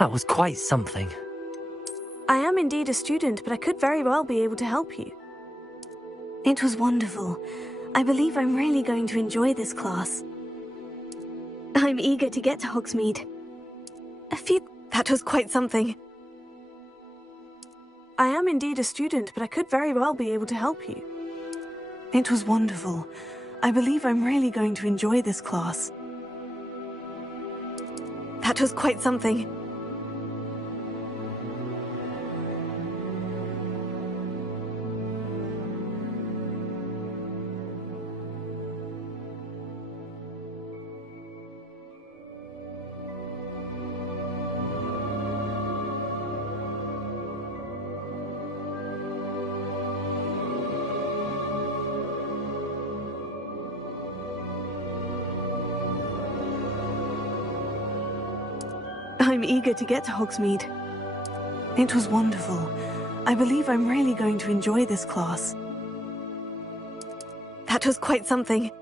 That was quite something. I am indeed a student, but I could very well be able to help you. It was wonderful. I believe I'm really going to enjoy this class. I'm eager to get to Hogsmeade. That was quite something. I am indeed a student, but I could very well be able to help you. It was wonderful. I believe I'm really going to enjoy this class. That was quite something. I'm eager to get to Hogsmeade. It was wonderful. I believe I'm really going to enjoy this class. That was quite something.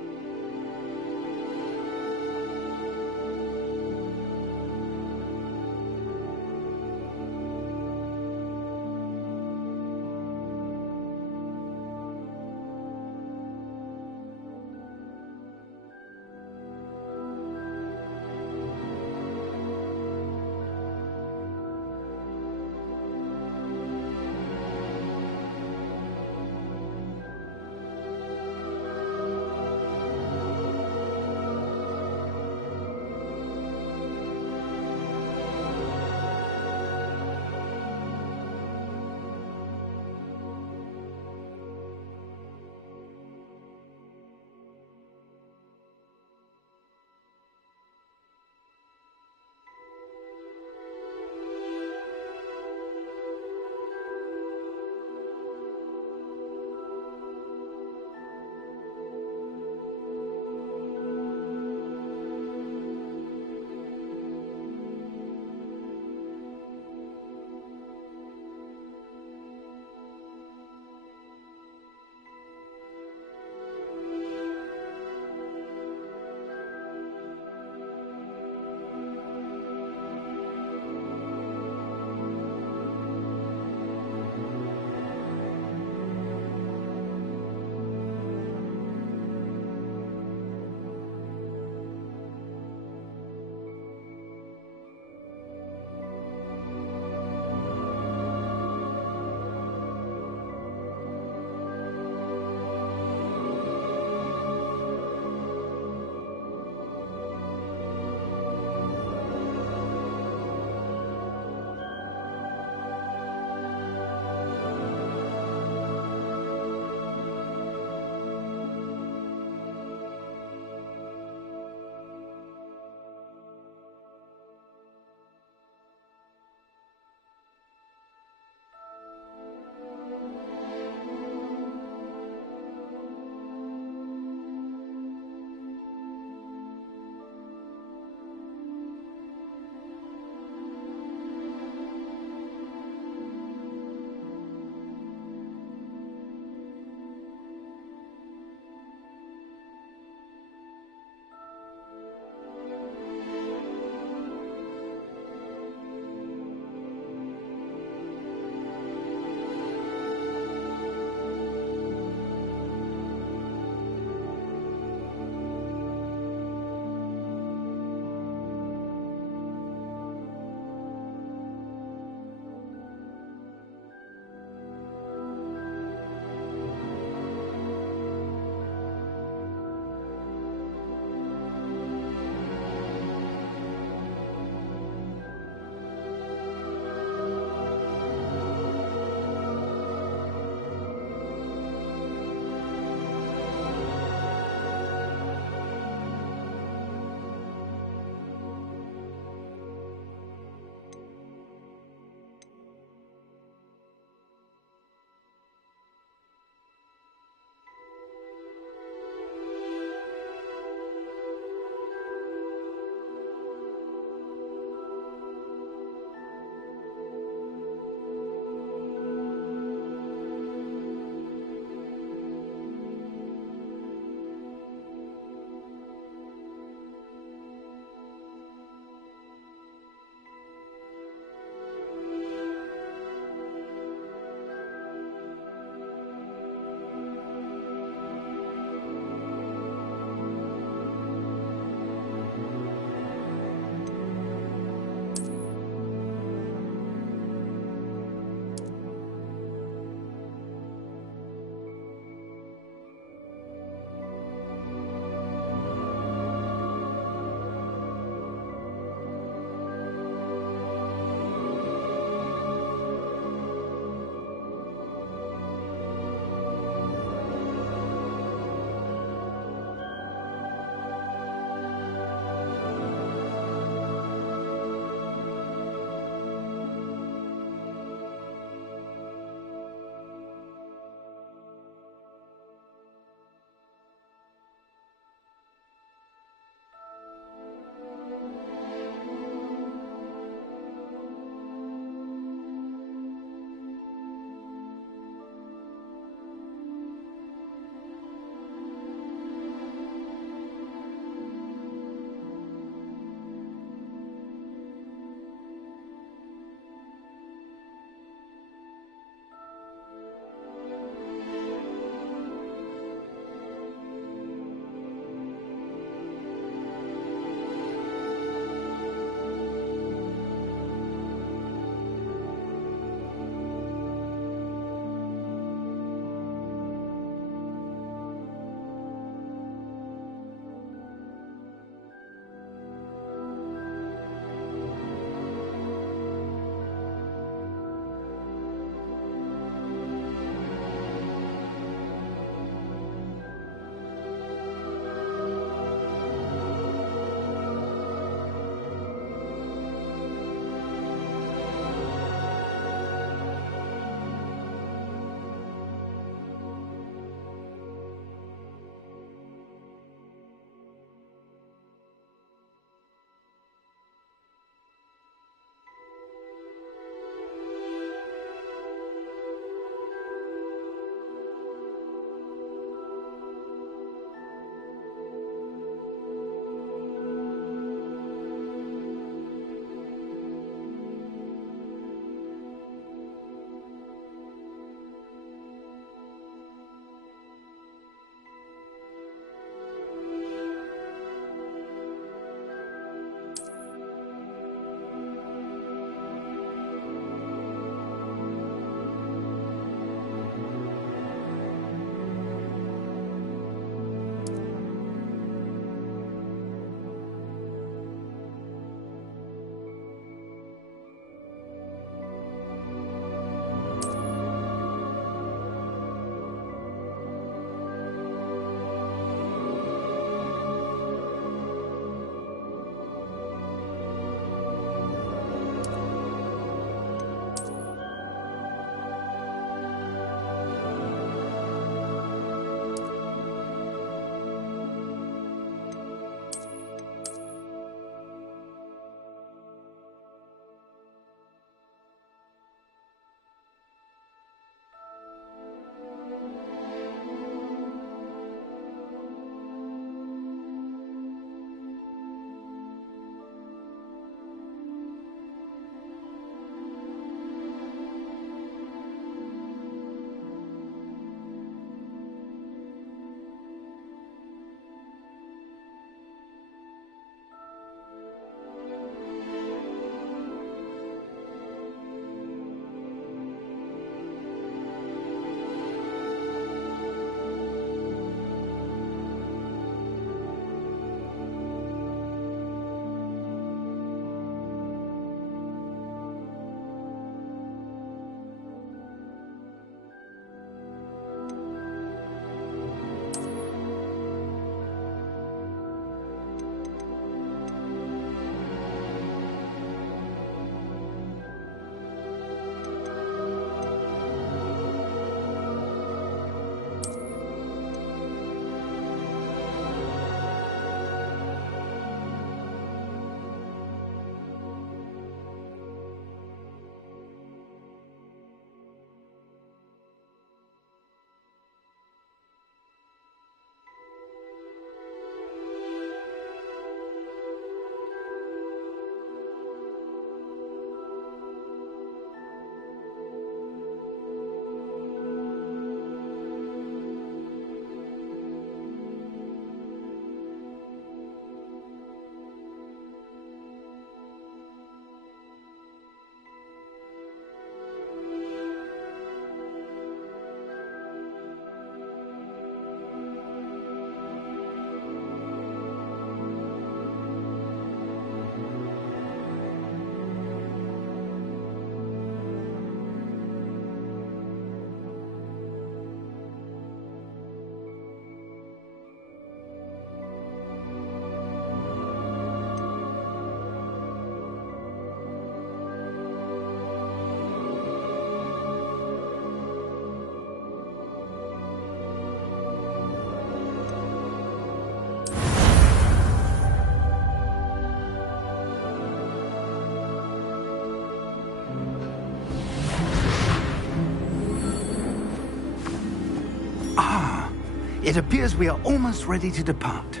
It appears we are almost ready to depart.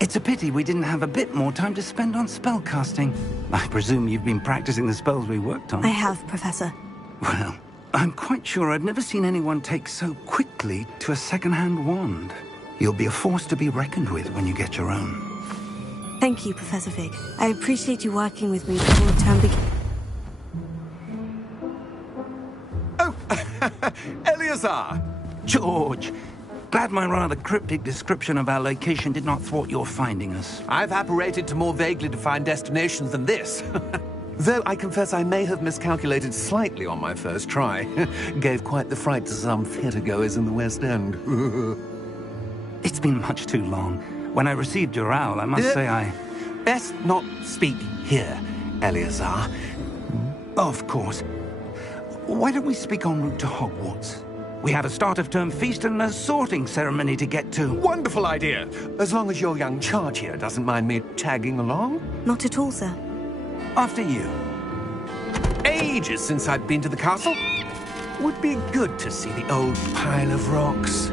It's a pity we didn't have a bit more time to spend on spellcasting. I presume you've been practicing the spells we worked on. I have, Professor. Well, I'm quite sure I've never seen anyone take so quickly to a second-hand wand. You'll be a force to be reckoned with when you get your own. Thank you, Professor Fig. I appreciate you working with me before the term begins. Oh, Eleazar! George, glad my rather cryptic description of our location did not thwart your finding us. I've apparated to more vaguely defined destinations than this. Though I confess I may have miscalculated slightly on my first try. Gave quite the fright to some theatre-goers in the West End. It's been much too long. When I received your owl, I must say I... Best not speak here, Eleazar. Of course. Why don't we speak en route to Hogwarts? We have a start-of-term feast and a sorting ceremony to get to. Wonderful idea! As long as your young charge here doesn't mind me tagging along. Not at all, sir. After you. Ages since I've been to the castle. Would be good to see the old pile of rocks.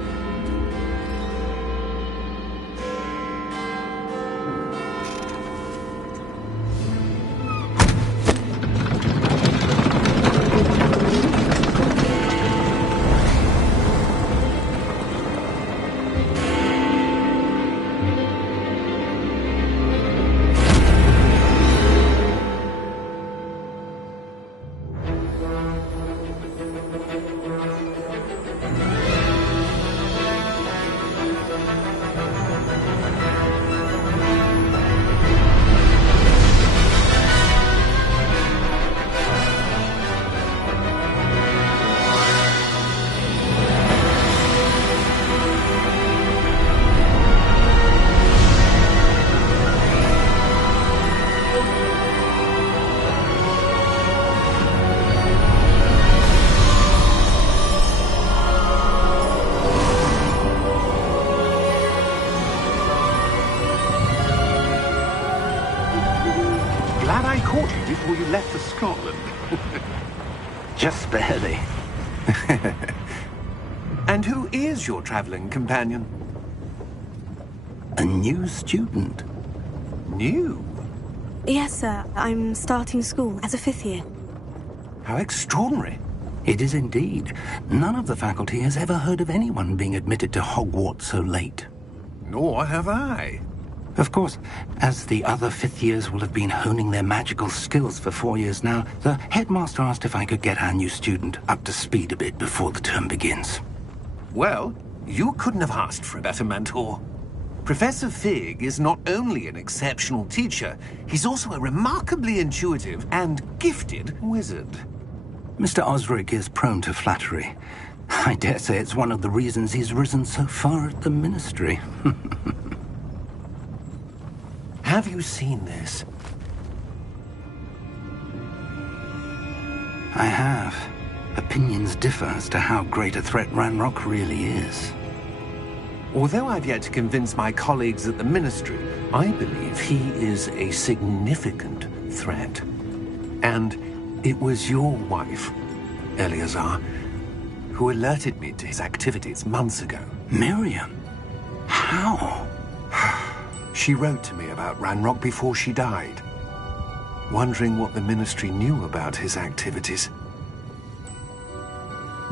Glad I caught you before you left for Scotland. Just barely. And who is your traveling companion? A new student. New? Yes, sir. I'm starting school as a 5th year. How extraordinary. It is indeed. None of the faculty has ever heard of anyone being admitted to Hogwarts so late. Nor have I. Of course, as the other 5th years will have been honing their magical skills for 4 years now, the headmaster asked if I could get our new student up to speed a bit before the term begins. Well, you couldn't have asked for a better mentor. Professor Fig is not only an exceptional teacher, he's also a remarkably intuitive and gifted wizard. Mr. Osric is prone to flattery. I dare say it's one of the reasons he's risen so far at the ministry. Have you seen this? I have. Opinions differ as to how great a threat Ranrock really is. Although I've yet to convince my colleagues at the Ministry, I believe he is a significant threat. And it was your wife, Eleazar, who alerted me to his activities months ago. Miriam? How? She wrote to me about Ranrock before she died, wondering what the Ministry knew about his activities.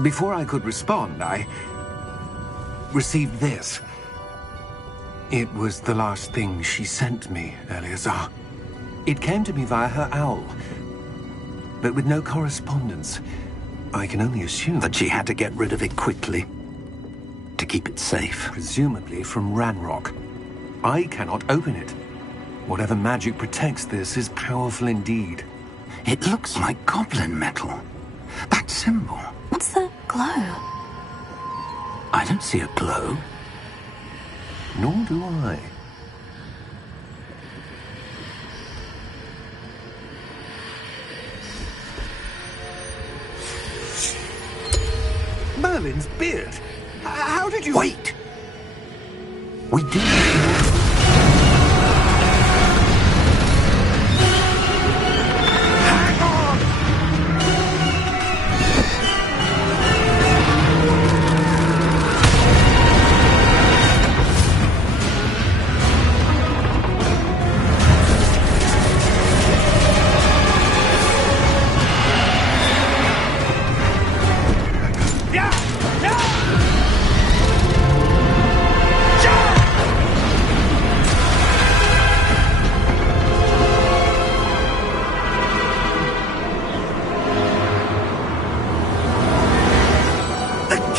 Before I could respond, I received this. It was the last thing she sent me, Eleazar. It came to me via her owl, but with no correspondence. I can only assume That she had to get rid of it quickly, to keep it safe. presumably from Ranrock. I cannot open it. Whatever magic protects this is powerful indeed. It looks like goblin metal. That symbol. What's the glow? I don't see a glow. Nor do I. Merlin's beard. How did you... Wait! We do. Hang on!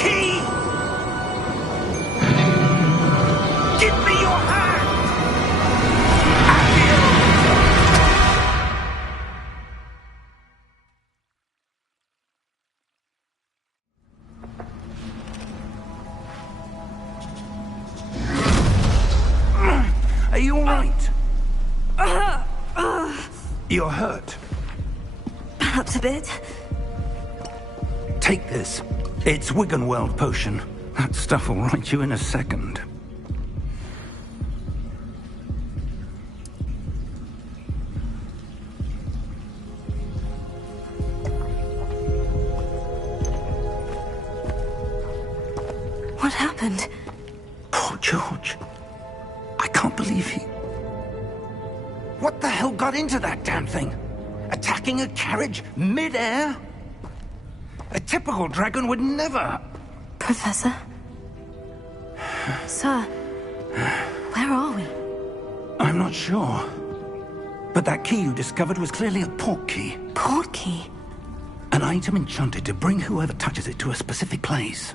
key! Give me your hand! Are you all right? You're hurt. Perhaps a bit. Take this. It's Wiggenweld potion. That stuff will right you in a second. What happened? Poor George. I can't believe he... What the hell got into that damn thing? Attacking a carriage mid-air? A typical dragon would never... Professor? Sir, where are we? I'm not sure. But that key you discovered was clearly a port key. Port key? An item enchanted to bring whoever touches it to a specific place.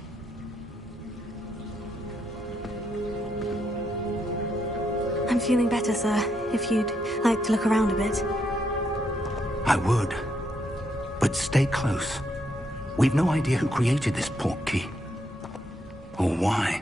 I'm feeling better, sir. If you'd like to look around a bit. I would. But stay close. We've no idea who created this port key. Or why.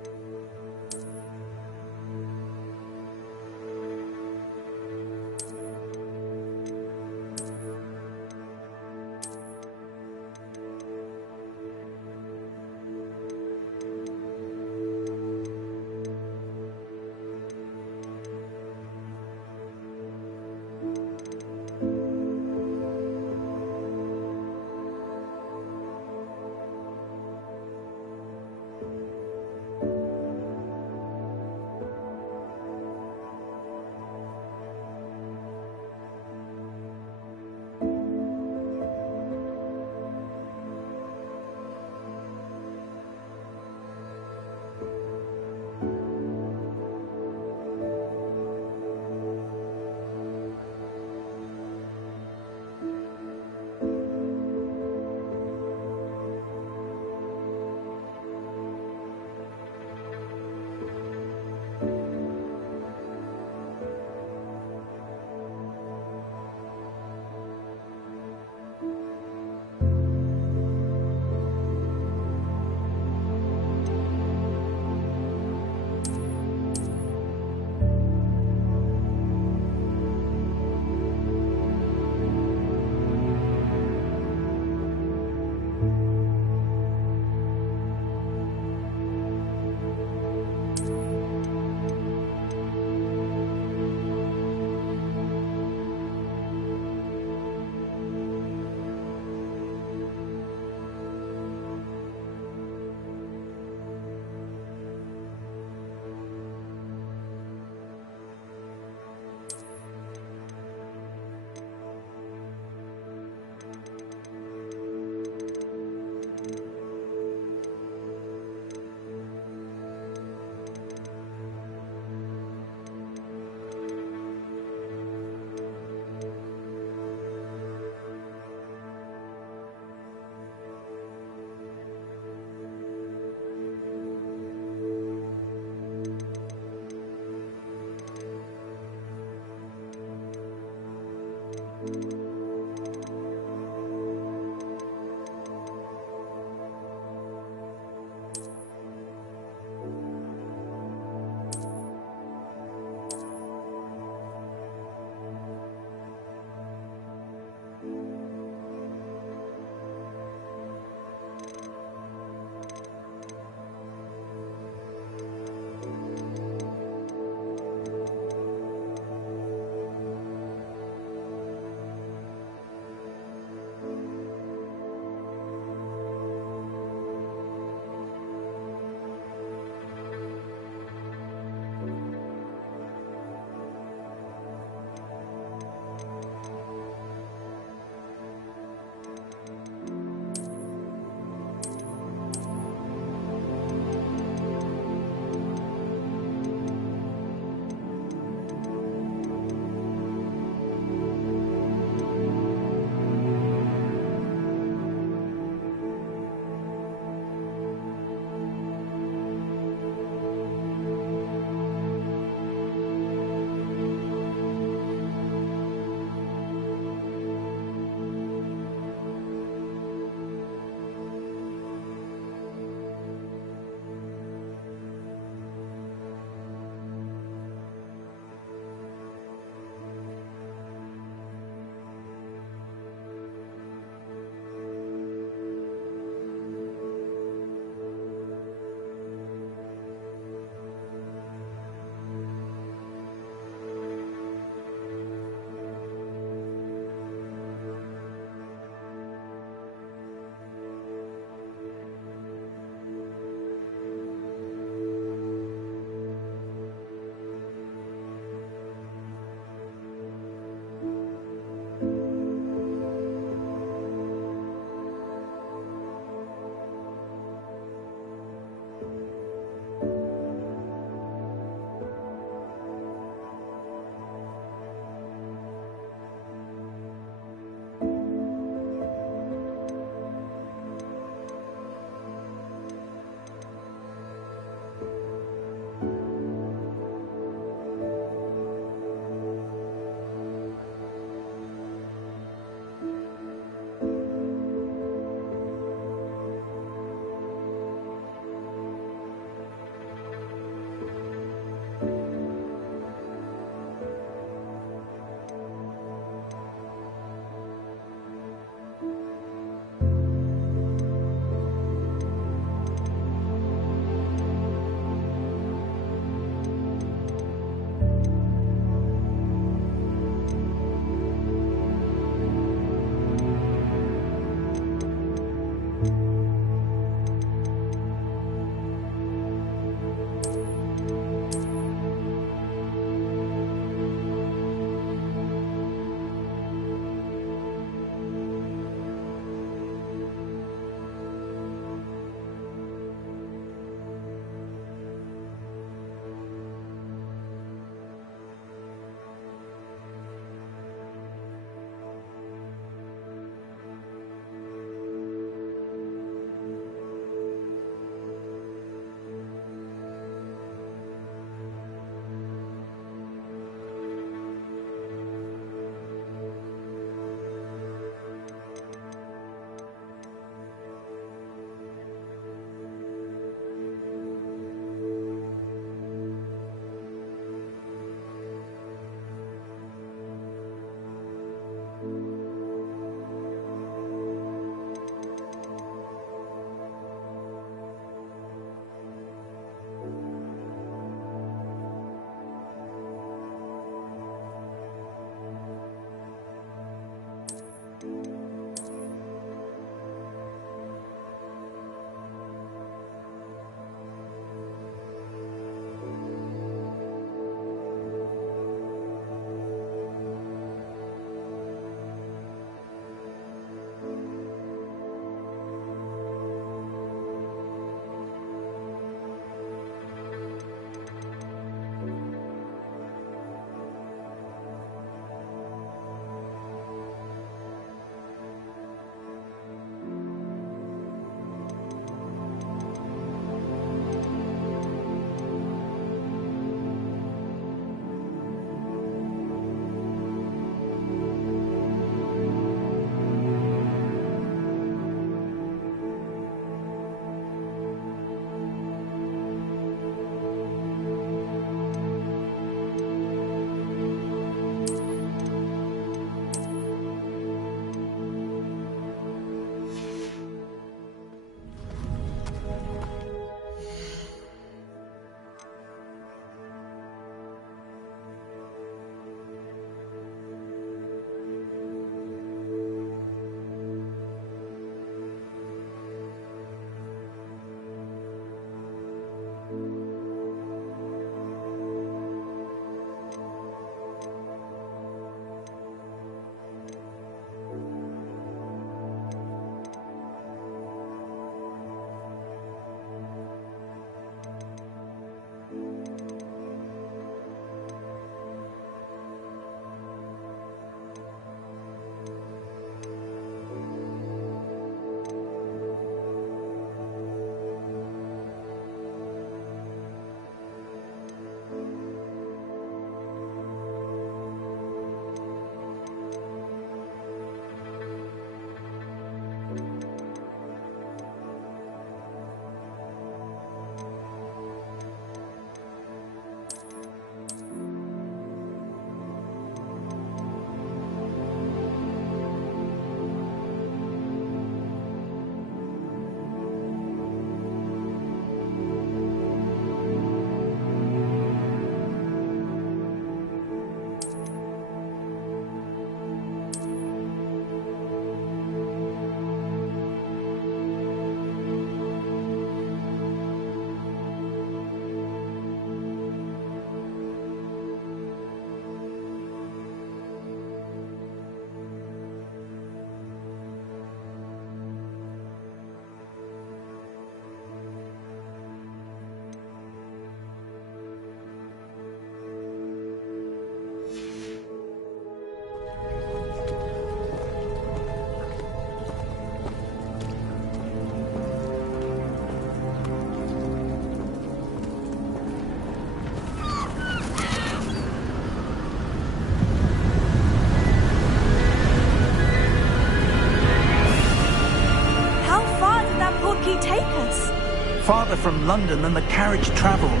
farther from London than the carriage travelled.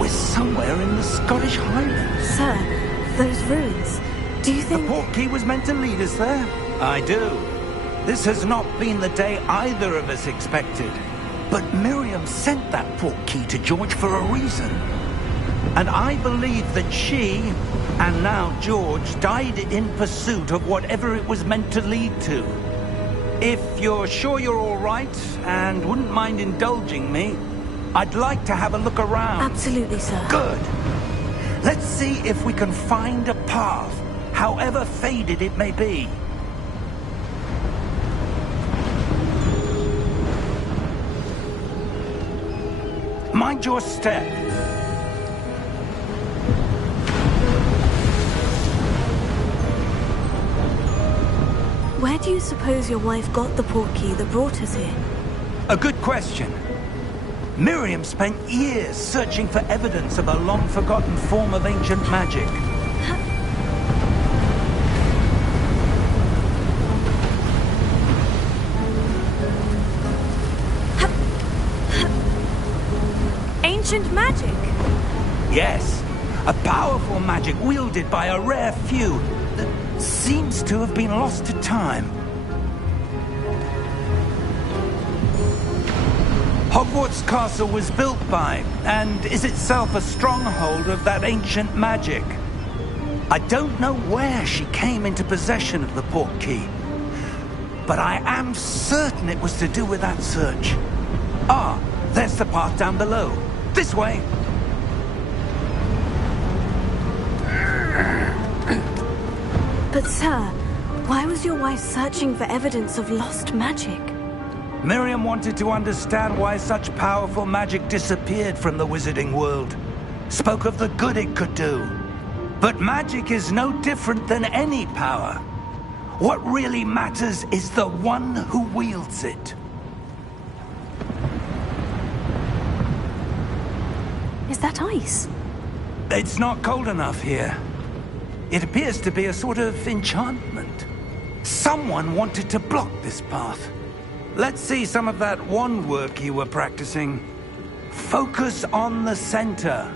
We're somewhere in the Scottish Highlands. Sir, those ruins, do you think... The portkey was meant to lead us there? I do. This has not been the day either of us expected. But Miriam sent that portkey to George for a reason. And I believe that she, and now George, died in pursuit of whatever it was meant to lead to. If you're sure you're all right, and wouldn't mind indulging me, I'd like to have a look around. Absolutely, sir. Good. Let's see if we can find a path, however faded it may be. Mind your step. Where do you suppose your wife got the portkey that brought us here? A good question. Miriam spent years searching for evidence of a long-forgotten form of ancient magic. Ancient magic? Yes, a powerful magic wielded by a rare few that seems to have been lost to time. Hogwarts Castle was built by, and is itself a stronghold of that ancient magic. I don't know where she came into possession of the portkey, but I am certain it was to do with that search. Ah, there's the path down below. This way. But sir, why was your wife searching for evidence of lost magic? Miriam wanted to understand why such powerful magic disappeared from the wizarding world. Spoke of the good it could do. But magic is no different than any power. What really matters is the one who wields it. Is that ice? It's not cold enough here. It appears to be a sort of enchantment. Someone wanted to block this path. Let's see some of that wand work you were practicing. Focus on the center.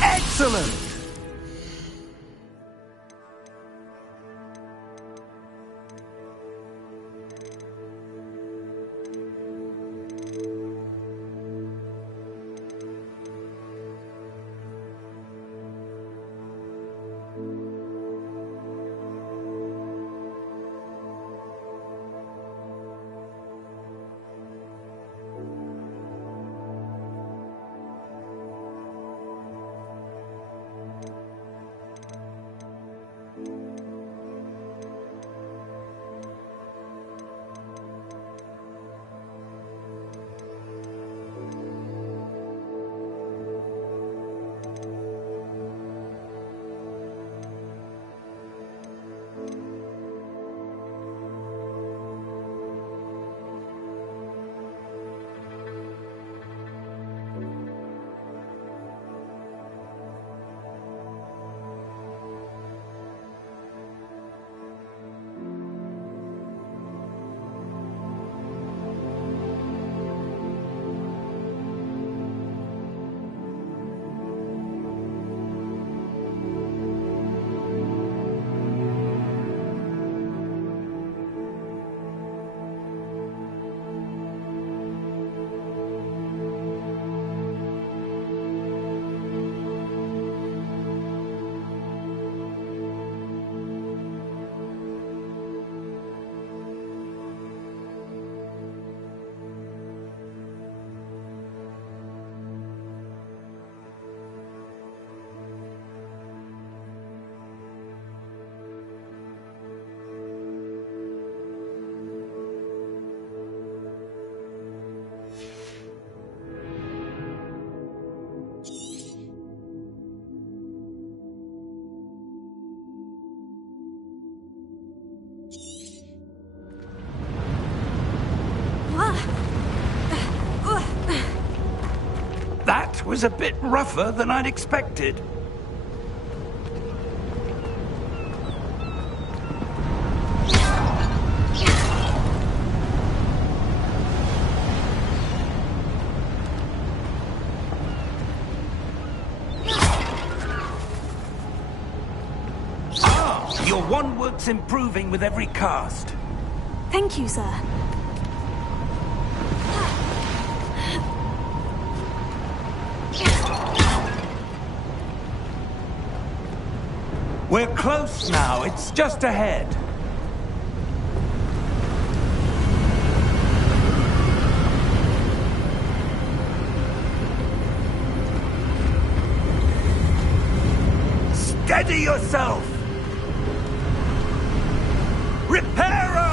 Excellent! was a bit rougher than I'd expected. Your wand work's improving with every cast. Thank you, sir. We're close now. It's just ahead. Steady yourself! Reparo!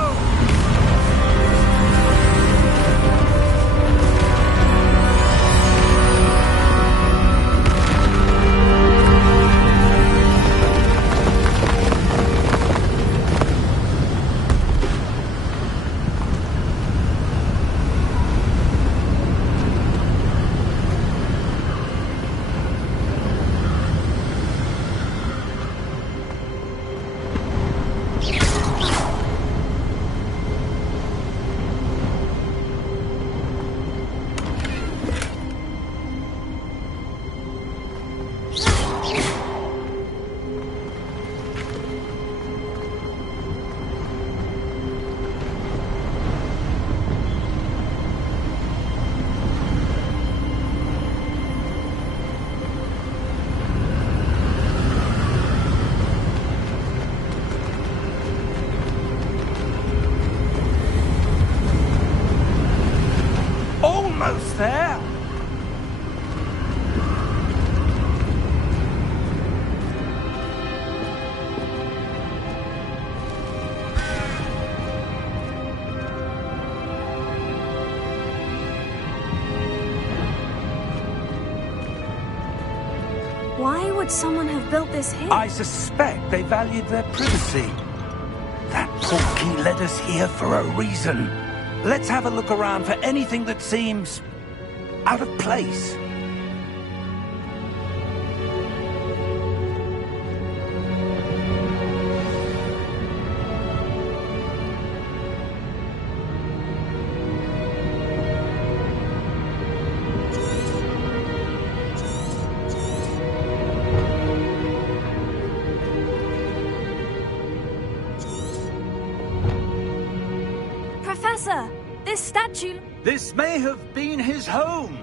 Almost there. Why would someone have built this here? I suspect they valued their privacy. That portkey led us here for a reason. Let's have a look around for anything that seems out of place. Professor, this statue... This may have been his home.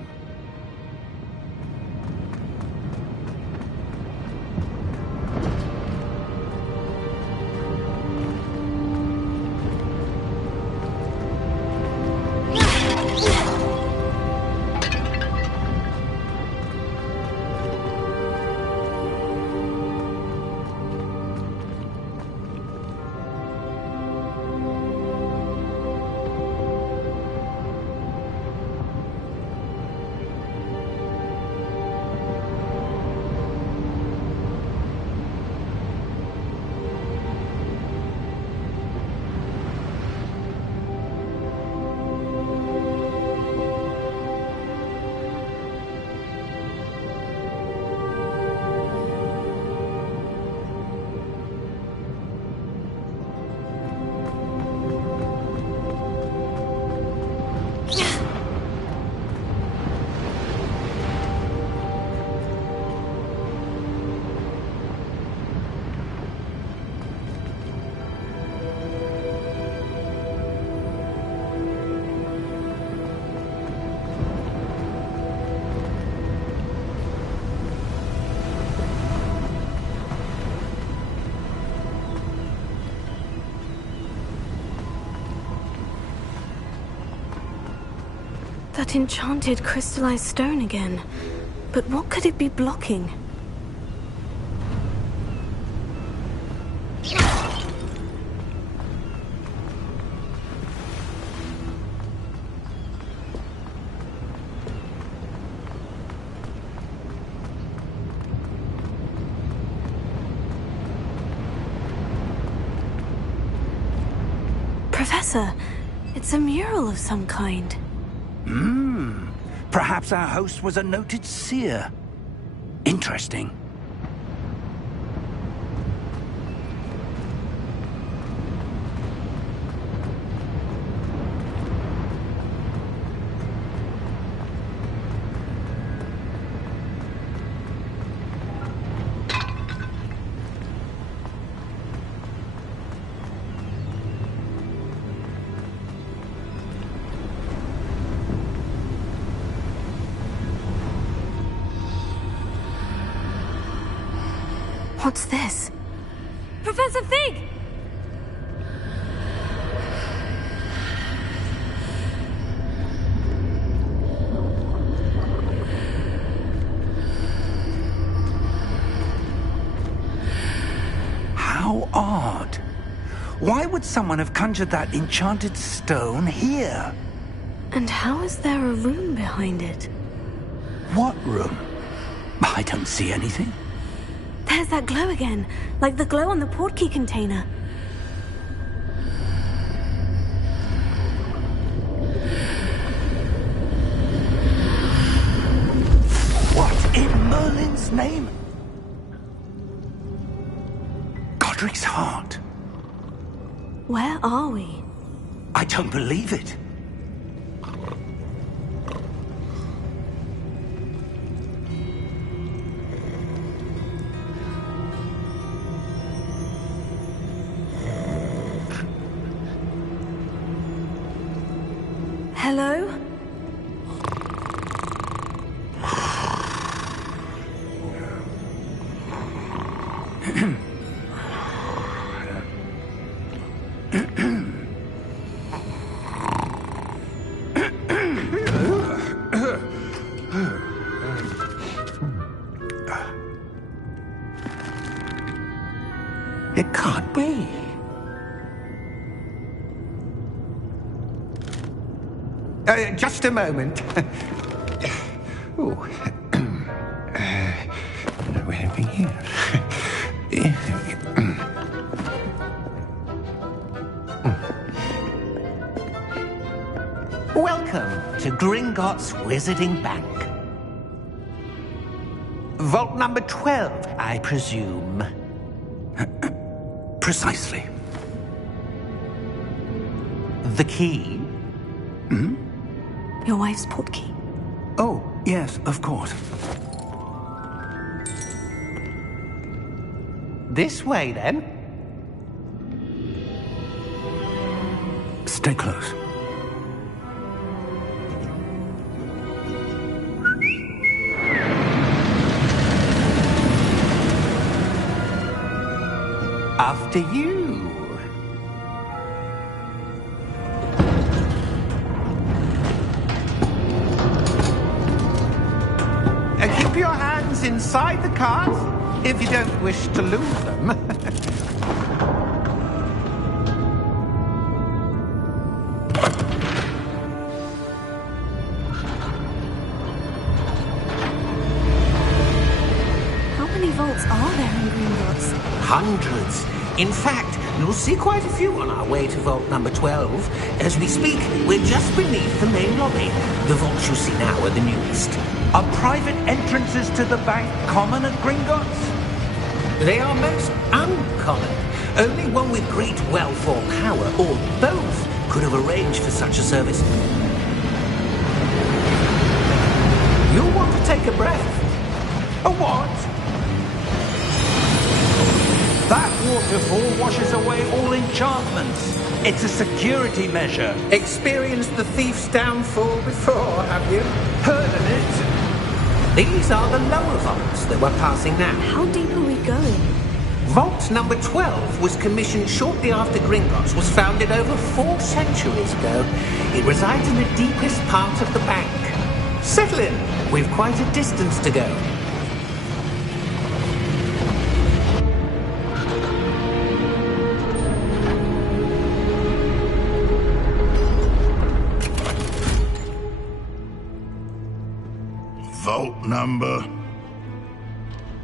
That enchanted crystallized stone again. But what could it be blocking? Professor, it's a mural of some kind. Perhaps our host was a noted seer. Interesting. What's this? Professor Fig! How odd. Why would someone have conjured that enchanted stone here? And how is there a room behind it? What room? I don't see anything. There's that glow again, like the glow on the portkey container. What in Merlin's name? Godric's heart. Where are we? I don't believe it. Hello? It can't be. Just a moment. Oh. Where are we here? Welcome to Gringotts Wizarding Bank. Vault number 12, I presume. Precisely. The key? Your wife's portkey. Oh, yes, of course. This way, then. Stay close. After you. Keep your hands inside the cart if you don't wish to lose them. How many vaults are there in Gringotts? Hundreds. In fact, you'll see quite a few on our way to vault number 12. As we speak, we're just beneath the main lobby. The vaults you see now are the newest. Are private entrances to the bank common at Gringotts? They are most uncommon. Only one with great wealth or power, or both, could have arranged for such a service. You'll want to take a breath. A what? That waterfall washes away all enchantments. It's a security measure. Experienced the thief's downfall before, have you? Heard of it? These are the lower vaults that we're passing now. How deep are we going? Vault number 12 was commissioned shortly after Gringotts was founded over 4 centuries ago. It resides in the deepest part of the bank. Settle in. We've quite a distance to go. Vault number?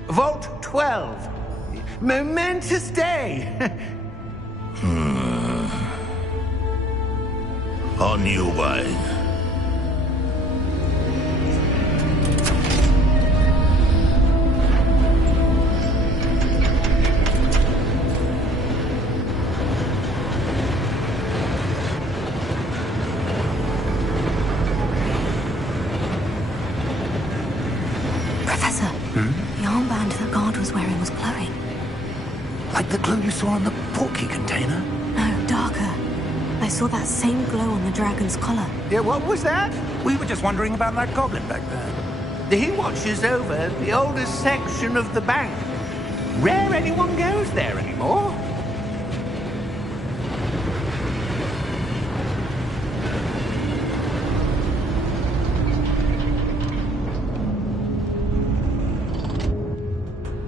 Vault 12. Momentous day. On you, Wine. Professor, the armband the guard was wearing was glowing. Like the glow you saw on the portkey container? No, darker. I saw that same glow on the dragon's collar. Yeah, what was that? We were just wondering about that goblin back there. He watches over the oldest section of the bank. Rare anyone goes there anymore.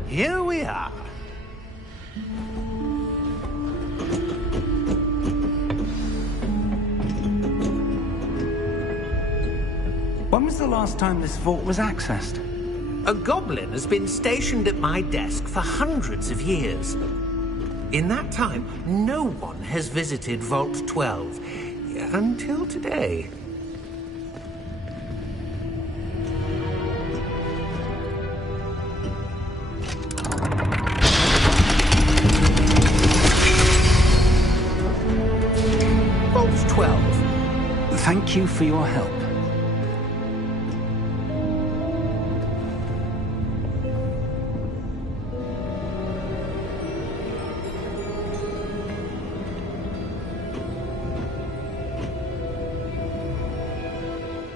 Here we are. When was the last time this vault was accessed? A goblin has been stationed at my desk for hundreds of years. In that time, no one has visited Vault 12. Until today. Vault 12. Thank you for your help.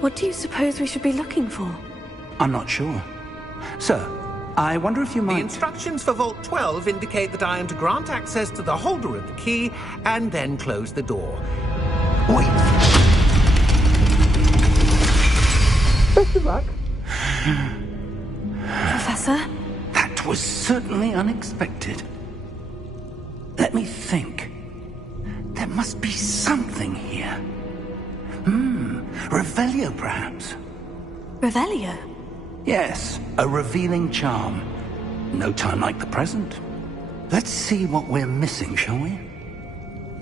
What do you suppose we should be looking for? I'm not sure. Sir, I wonder if you The might... instructions for Vault 12 indicate that I am to grant access to the holder of the key and then close the door. Wait! Best of luck. Professor? That was certainly unexpected. Let me think. There must be something here. Revelio, perhaps? Revelio? Yes, a revealing charm. No time like the present. Let's see what we're missing, shall we?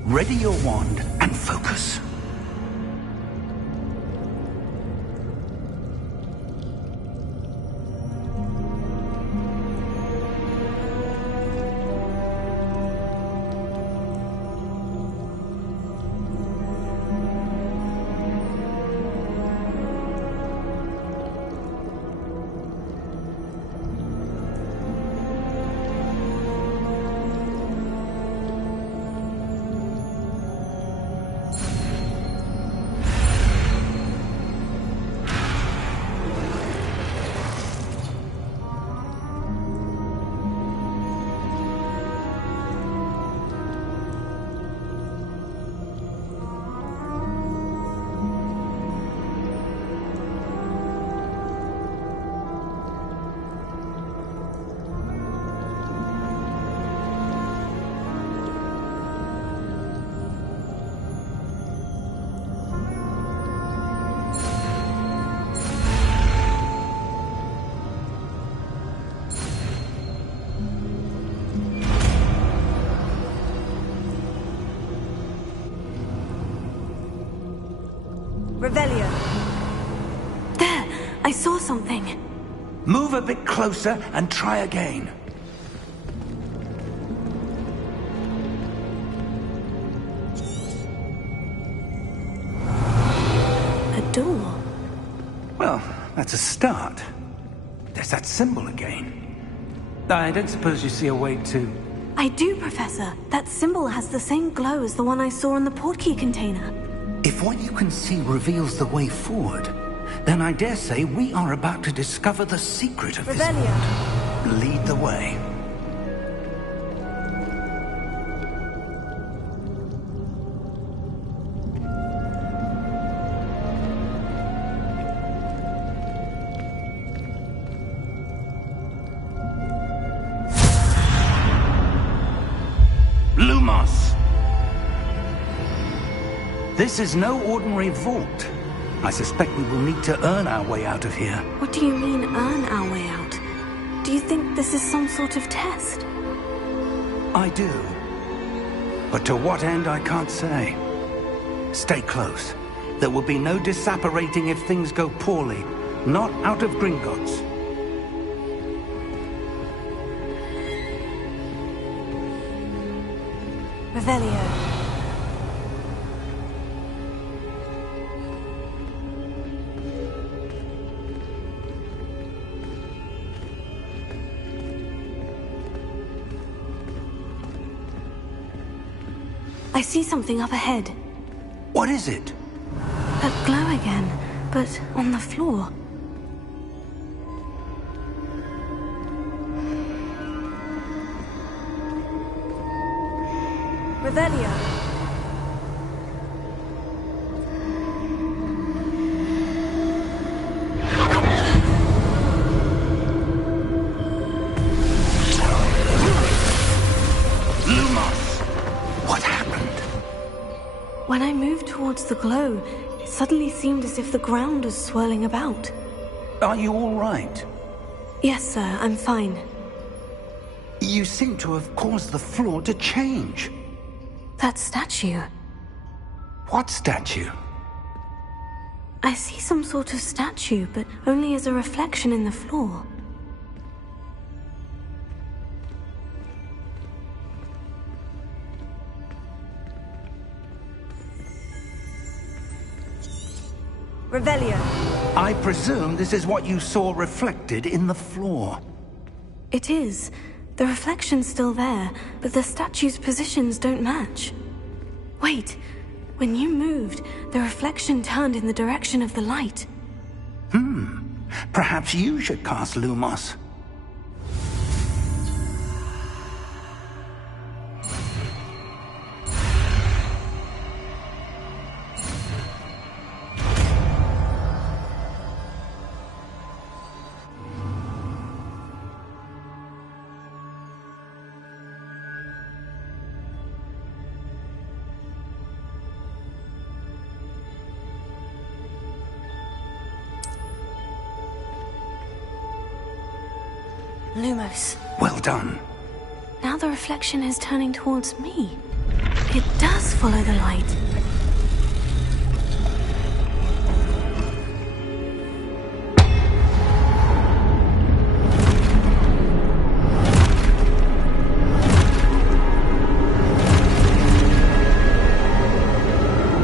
Ready your wand and focus. Revelio. There! I saw something. Move a bit closer and try again. A door? Well, that's a start. There's that symbol again. I don't suppose you see a way to... I do, Professor. That symbol has the same glow as the one I saw in the portkey container. If what you can see reveals the way forward, then I dare say we are about to discover the secret of this world. Lead the way. Lumos! This is no ordinary vault. I suspect we will need to earn our way out of here. What do you mean, earn our way out? Do you think this is some sort of test? I do. But to what end, I can't say. Stay close. There will be no disapparating if things go poorly. Not out of Gringotts. Revelio. I see something up ahead. What is it? That glow again, but on the floor. Revelio. When I moved towards the glow, it suddenly seemed as if the ground was swirling about. Are you all right? Yes, sir, I'm fine. You seem to have caused the floor to change. That statue. What statue? I see some sort of statue, but only as a reflection in the floor. Revelio. I presume this is what you saw reflected in the floor. It is. The reflection's still there, but the statue's positions don't match. Wait. When you moved, the reflection turned in the direction of the light. Perhaps you should cast Lumos. Lumos. Well done. Now the reflection is turning towards me. It does follow the light.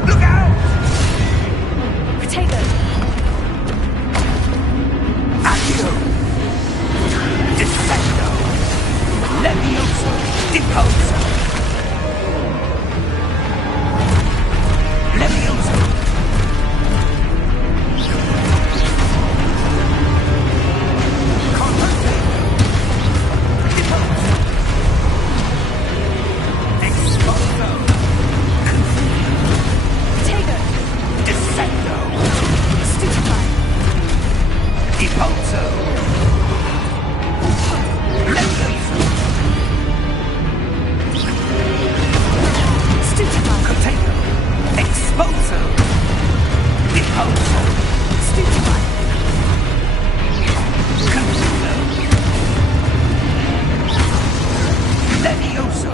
Look out! Potato! Accio! Defendo! Levioso! Deposo! Levioso! Converte! Deposo! Exposo! Potato! Descendo! Stupefy! Deposo! Levioso! Stupefy! Potato! Exposo! Deposo! Stupefy! Confuso! Levioso!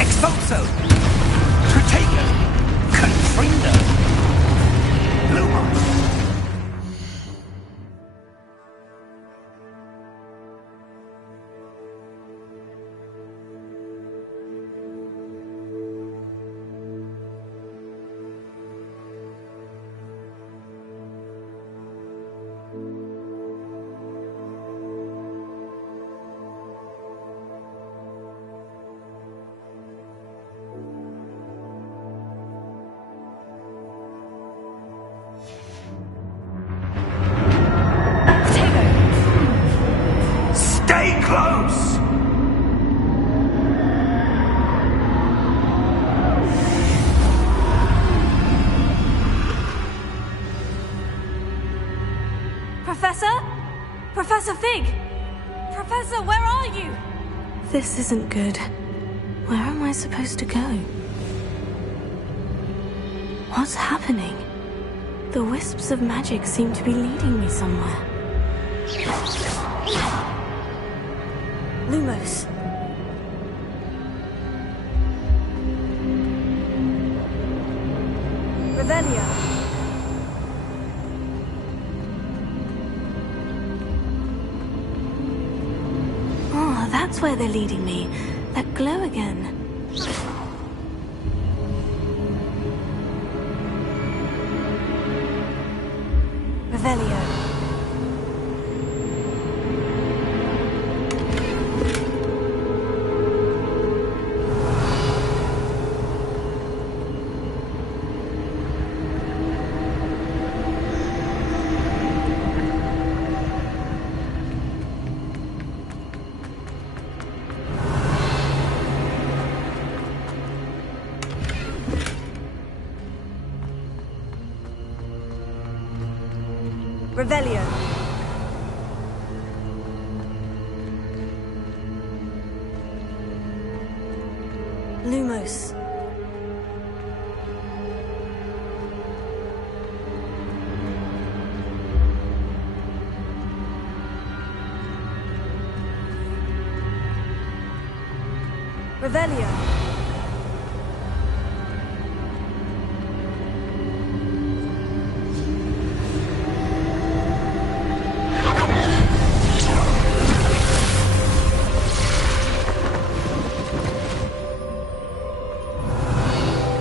Exposo! Potato! Confrindo! Lumos! Potato! Stay close! Professor? Professor Fig! Professor, where are you? This isn't good. Where am I supposed to go? What's happening? The wisps of magic seem to be leading me somewhere. Lumos. Revelio. Oh, that's where they're leading me. That glow again. Revelio. Revelio. Lumos. Revelio.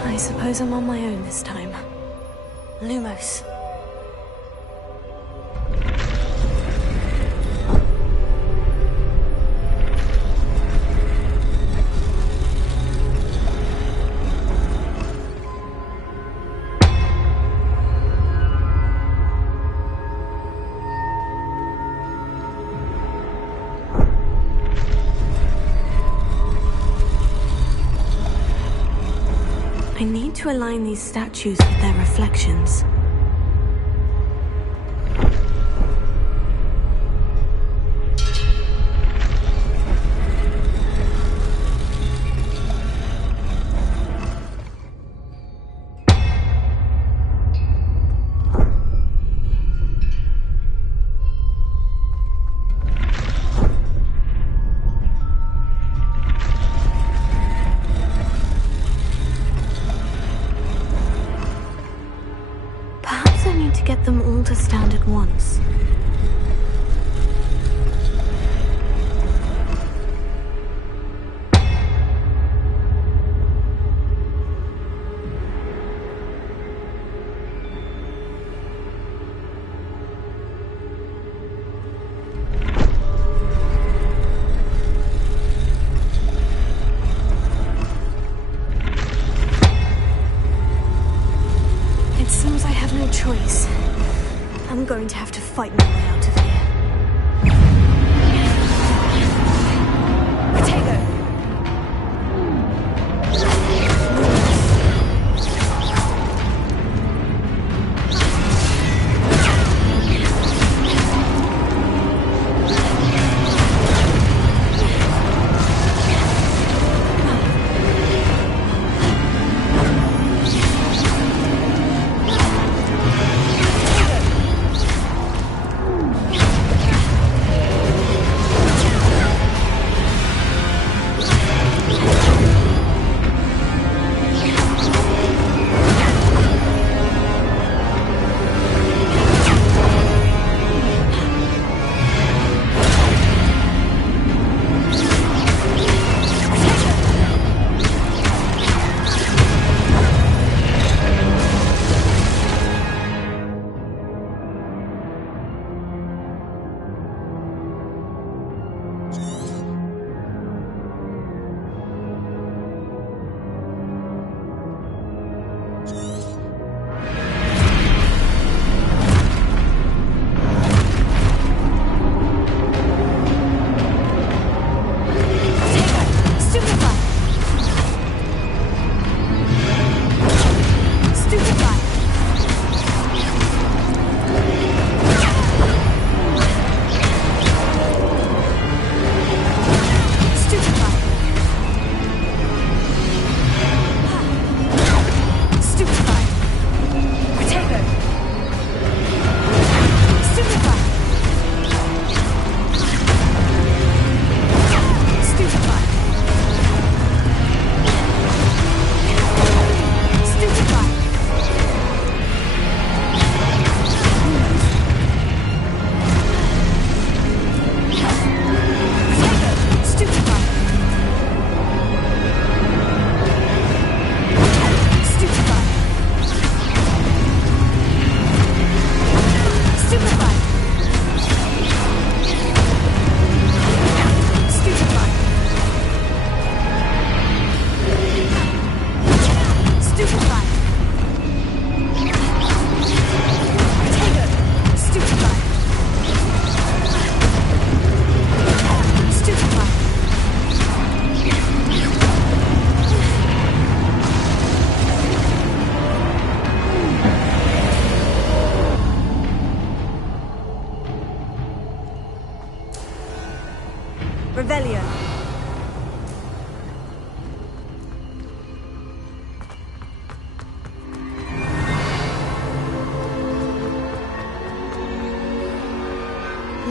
I suppose I'm on my own this time. Lumos. I need to align these statues with their reflections. Get them all to stand at once. It seems I have no choice. I'm going to have to fight my way out of here. Potato!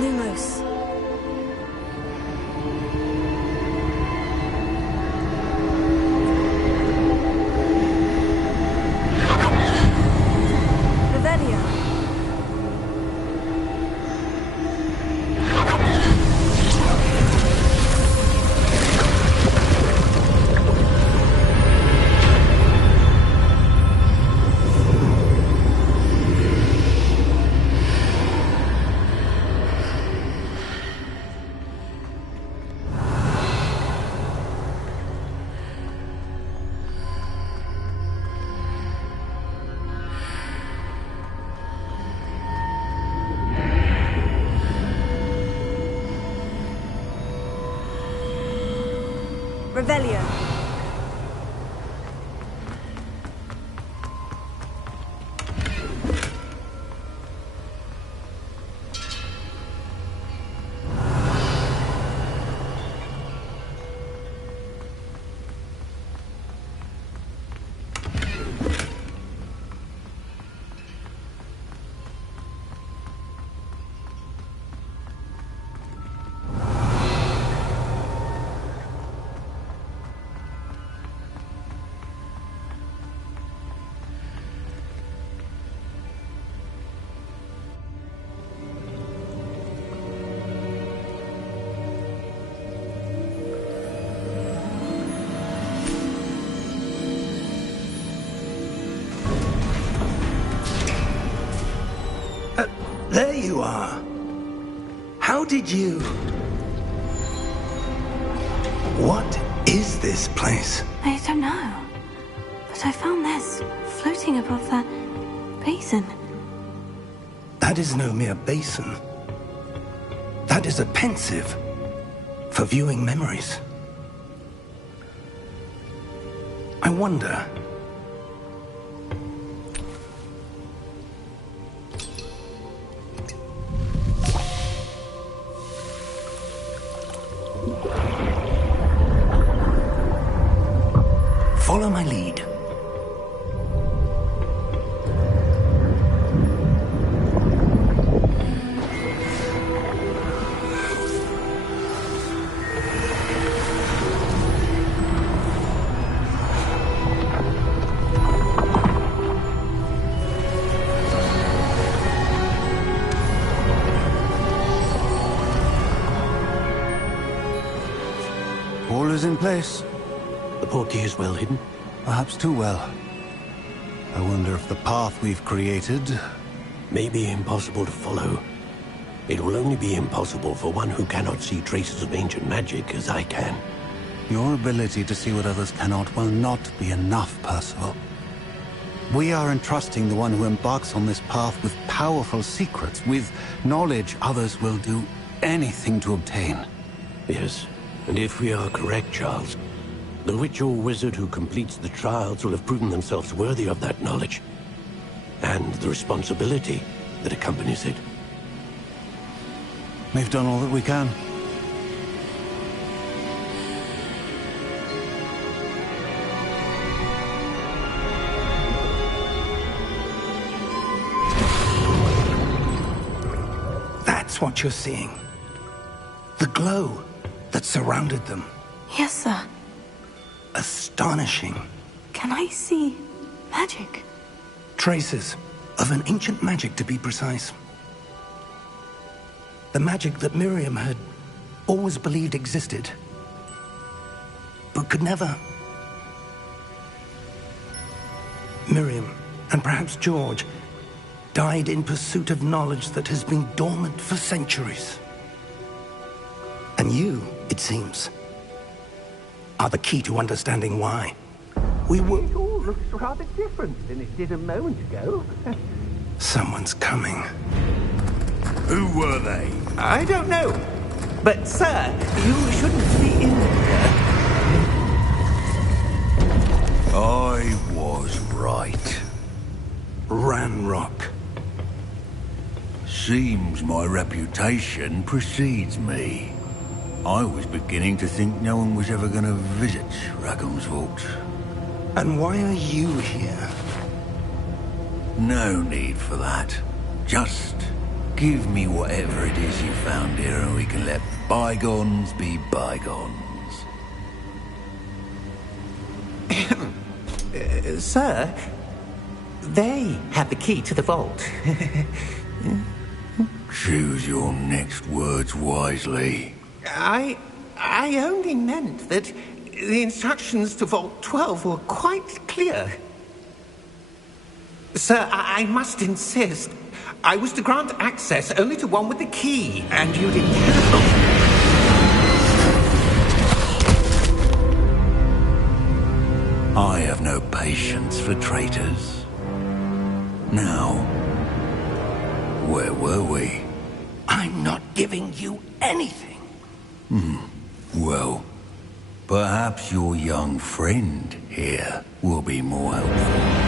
Lumos. Revelio. Revelio. There you are. How did you... What is this place? I don't know. But I found this floating above that basin. That is no mere basin. That is a pensive for viewing memories. I wonder... Follow my lead. All is in place. The portkey is well hidden. Perhaps too well. I wonder if the path we've created... May be impossible to follow. It will only be impossible for one who cannot see traces of ancient magic as I can. Your ability to see what others cannot will not be enough, Percival. We are entrusting the one who embarks on this path with powerful secrets, with knowledge others will do anything to obtain. Yes, and if we are correct, Charles, the witch or wizard who completes the trials will have proven themselves worthy of that knowledge, and the responsibility that accompanies it. We've done all that we can. That's what you're seeing. The glow that surrounded them. Yes, sir. Astonishing. Can I see magic? Traces of an ancient magic, to be precise. The magic that Miriam had always believed existed, but could never. Miriam, and perhaps George, died in pursuit of knowledge that has been dormant for centuries. And you, it seems, are the key to understanding why. We were... It all looks rather different than it did a moment ago. Someone's coming. Who were they? I don't know. But, sir, you shouldn't be in here. I was right. Ranrock. Seems my reputation precedes me. I was beginning to think no one was ever going to visit Rackham's Vault. And why are you here? No need for that. Just Give me whatever it is you found here and we can let bygones be bygones. Sir, they have the key to the vault. Choose your next words wisely. I only meant that the instructions to Vault 12 were quite clear. Sir, I must insist. I was to grant access only to one with the key, and you didn't cancel. I have no patience for traitors. Now, where were we? I'm not giving you anything. Well, perhaps your young friend here will be more helpful.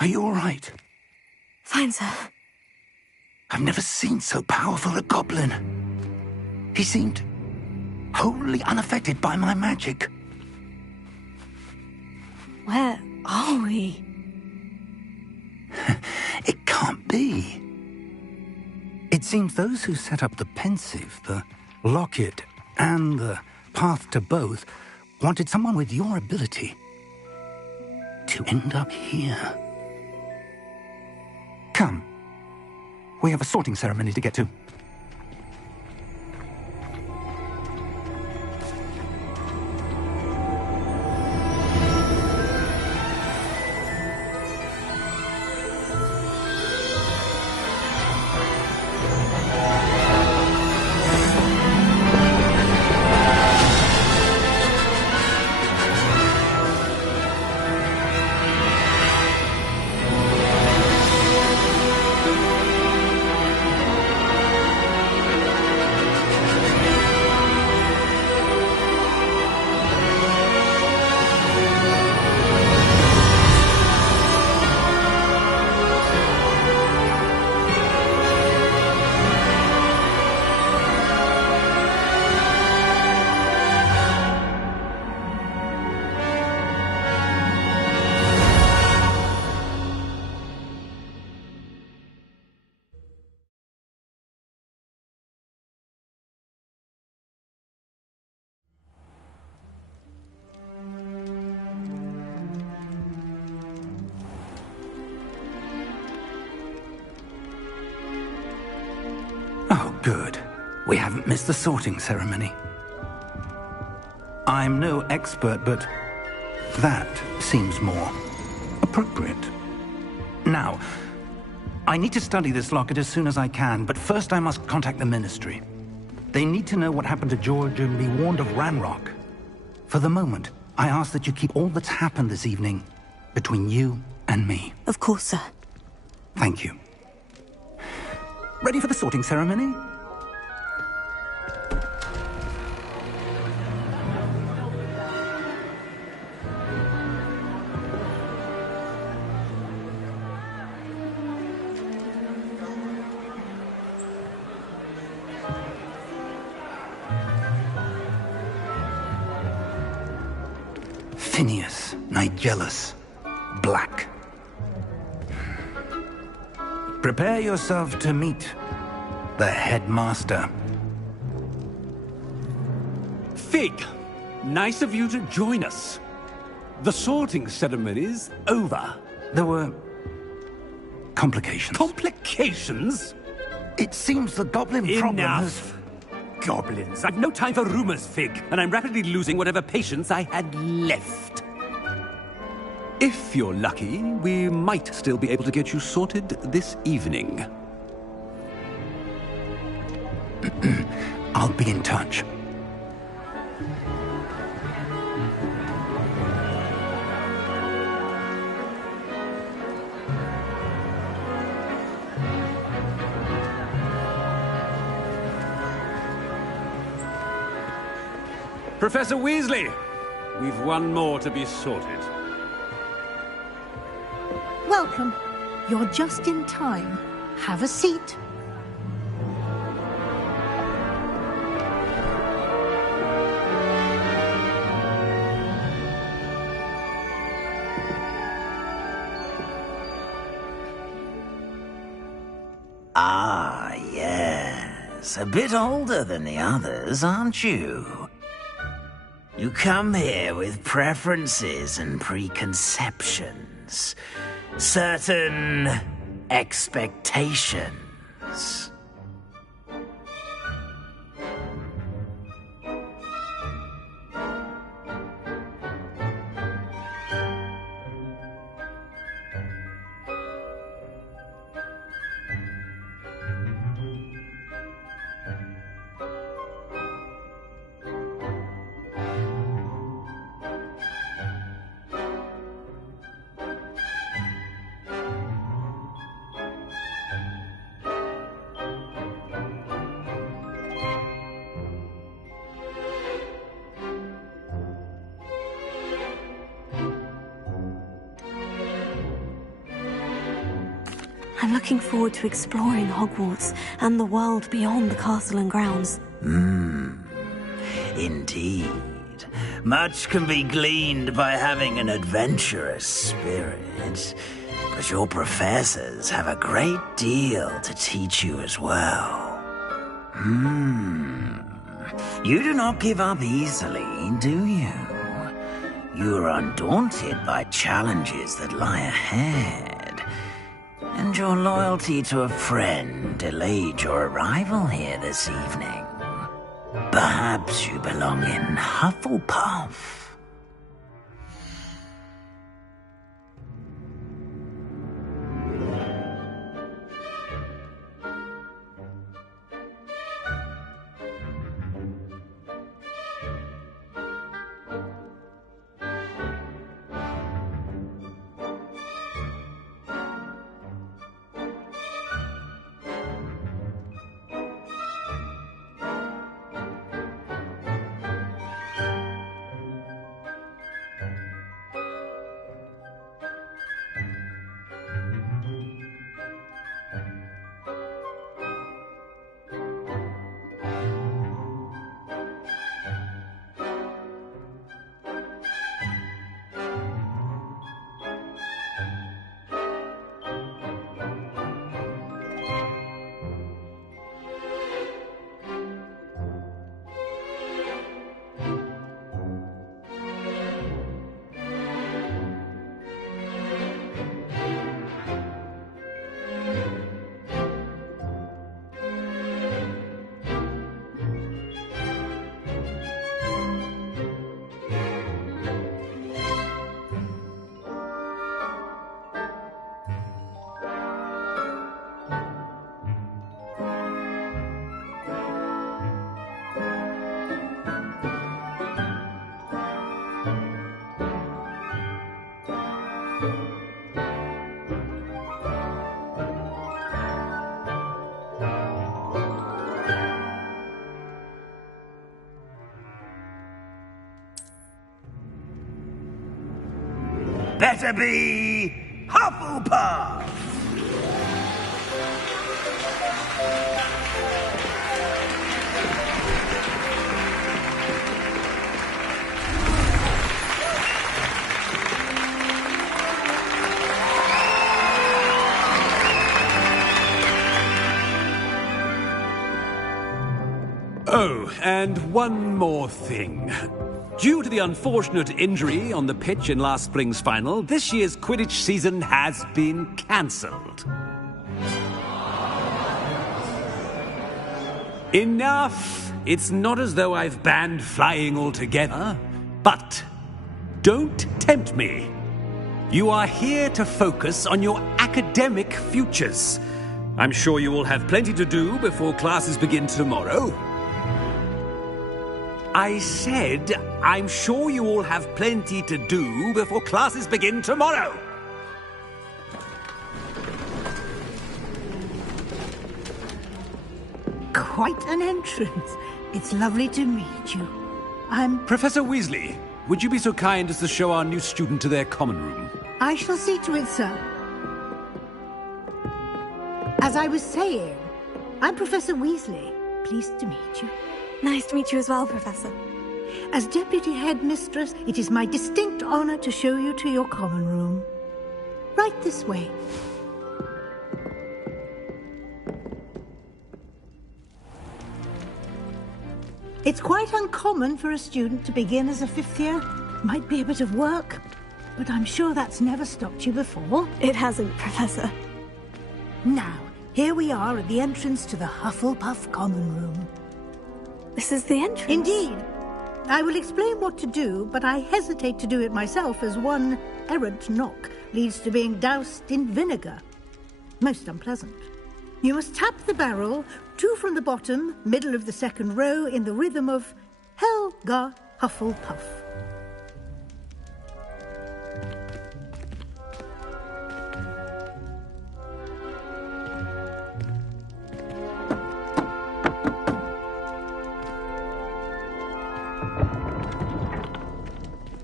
Are you all right? Fine, sir. I've never seen so powerful a goblin. He seemed wholly unaffected by my magic. Where are we? It can't be. It seems those who set up the pensive, the locket, and the path to both wanted someone with your ability to end up here. Come. We have a sorting ceremony to get to. Oh, good. We haven't missed the sorting ceremony. I'm no expert, but that seems more appropriate. Now, I need to study this locket as soon as I can, but first I must contact the Ministry. They need to know what happened to George and be warned of Ranrock. For the moment, I ask that you keep all that's happened this evening between you and me. Of course, sir. Thank you. Ready for the sorting ceremony? Phineas, Nigellus, Black. Prepare yourself to meet the headmaster. Fig, Nice of you to join us. The sorting ceremony's over. There were complications. Complications? It seems the goblin problem has... Enough! Goblins. I've no time for rumors, Fig, and I'm rapidly losing whatever patience I had left. If you're lucky, we might still be able to get you sorted this evening. I'll be in touch. Professor Weasley, we've one more to be sorted. Welcome. You're just in time. Have a seat. Ah, yes. A bit older than the others, aren't you? You come here with preferences and preconceptions. Certain expectations. I'm looking forward to exploring Hogwarts and the world beyond the castle and grounds. Indeed. Much can be gleaned by having an adventurous spirit. But your professors have a great deal to teach you as well. You do not give up easily, do you? You are undaunted by challenges that lie ahead. And your loyalty to a friend delayed your arrival here this evening. Perhaps you belong in Hufflepuff. Better be Hufflepuff! Oh, and one more thing. Due to the unfortunate injury on the pitch in last spring's final, this year's Quidditch season has been cancelled. Enough! It's not as though I've banned flying altogether, but don't tempt me. You are here to focus on your academic futures. I'm sure you will have plenty to do before classes begin tomorrow. I said, I'm sure you all have plenty to do before classes begin tomorrow. Quite an entrance. It's lovely to meet you. I'm... Professor Weasley, would you be so kind as to show our new student to their common room? I shall see to it, sir. As I was saying, I'm Professor Weasley. Pleased to meet you. Nice to meet you as well, Professor. As Deputy Headmistress, it is my distinct honor to show you to your common room. Right this way. It's quite uncommon for a student to begin as a fifth year. Might be a bit of work, but I'm sure that's never stopped you before. It hasn't, Professor. Now, here we are at the entrance to the Hufflepuff common room. This is the entrance? Indeed. I will explain what to do, but I hesitate to do it myself as one errant knock leads to being doused in vinegar. Most unpleasant. You must tap the barrel, 2 from the bottom, middle of the second row, in the rhythm of Helga Hufflepuff.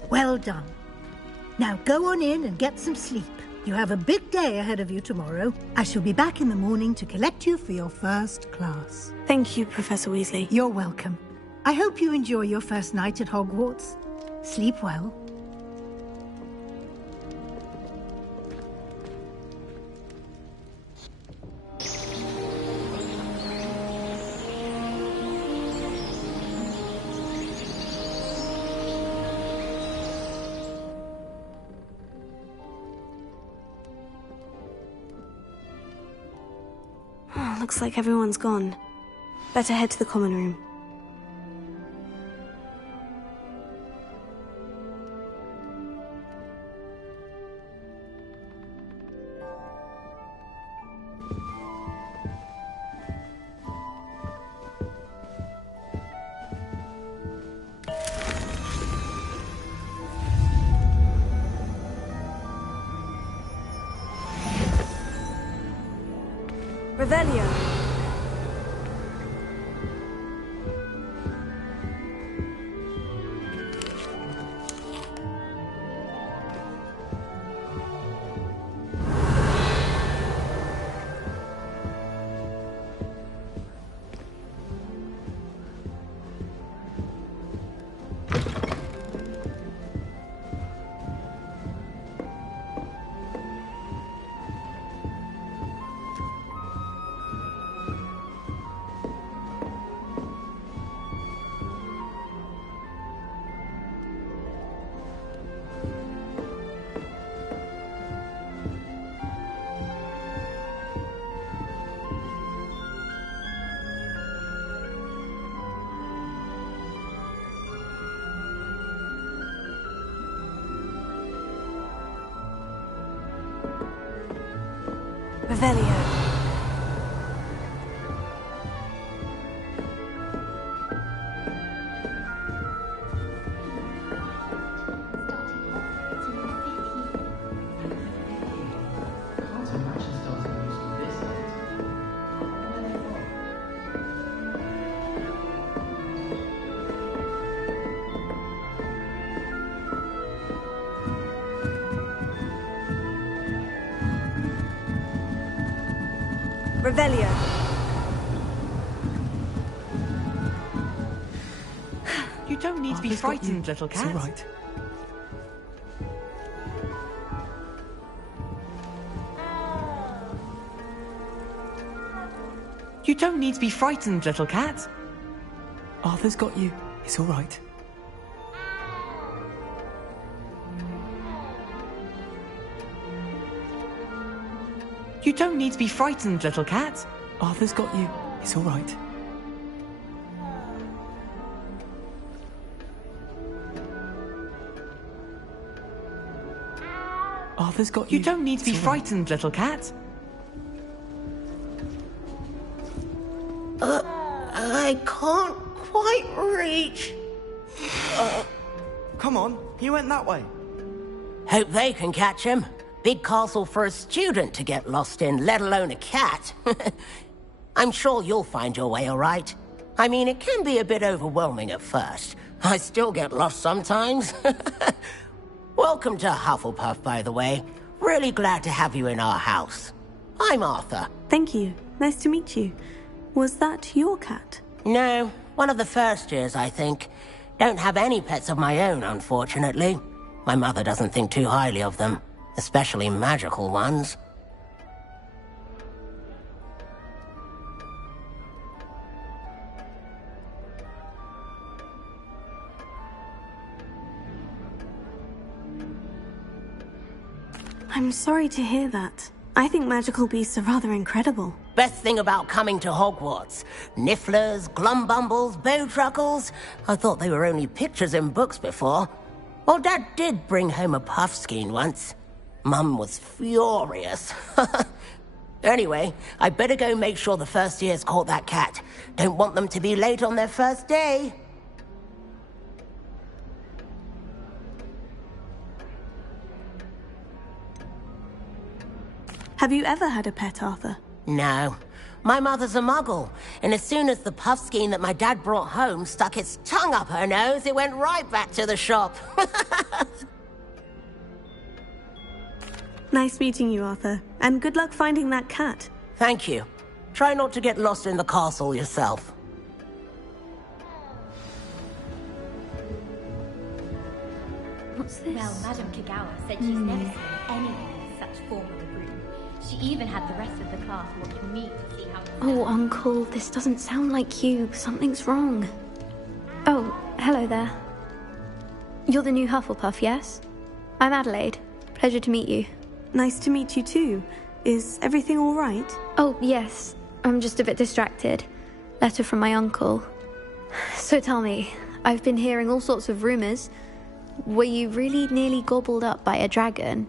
Well done. Now go on in and get some sleep. You have a big day ahead of you tomorrow. I shall be back in the morning to collect you for your first class. Thank you, Professor Weasley. You're welcome. I hope you enjoy your first night at Hogwarts. Sleep well. Looks like everyone's gone. Better head to the common room. Revelio. Revelio. Revelio. You don't need to be frightened, little cat. It's all right. You don't need to be frightened, little cat. Arthur's got you. It's all right. You don't need to be frightened, little cat. Arthur's got you. It's all right. Arthur's got you. You don't need to be frightened, little cat. I can't quite reach. Come on, he went that way. Hope they can catch him. Big castle for a student to get lost in, let alone a cat. I'm sure you'll find your way all right. I mean, it can be a bit overwhelming at first. I still get lost sometimes. Welcome to Hufflepuff, by the way. Really glad to have you in our house. I'm Arthur. Thank you. Nice to meet you. Was that your cat? No, one of the first years, I think. Don't have any pets of my own, unfortunately. My mother doesn't think too highly of them, especially magical ones. I'm sorry to hear that. I think magical beasts are rather incredible. Best thing about coming to Hogwarts. Nifflers, glumbumbles, bowtruckles. I thought they were only pictures in books before. Well, Dad did bring home a puffskein once. Mum was furious. Anyway, I better go make sure the first years caught that cat. Don't want them to be late on their first day. Have you ever had a pet, Arthur? No. My mother's a muggle, and as soon as the puffskein that my dad brought home stuck its tongue up her nose, it went right back to the shop. Nice meeting you, Arthur, and good luck finding that cat. Thank you. Try not to get lost in the castle yourself. What's this? Well, Madame Kagawa said she's never seen anyone in such form of a broom. She even had the rest of the class watching me to see how... Oh, Uncle, this doesn't sound like you. Something's wrong. Oh, hello there. You're the new Hufflepuff, yes? I'm Adelaide. Pleasure to meet you. Nice to meet you too. Is everything all right? Oh, yes. I'm just a bit distracted. Letter from my uncle. So tell me, I've been hearing all sorts of rumors. Were you really nearly gobbled up by a dragon?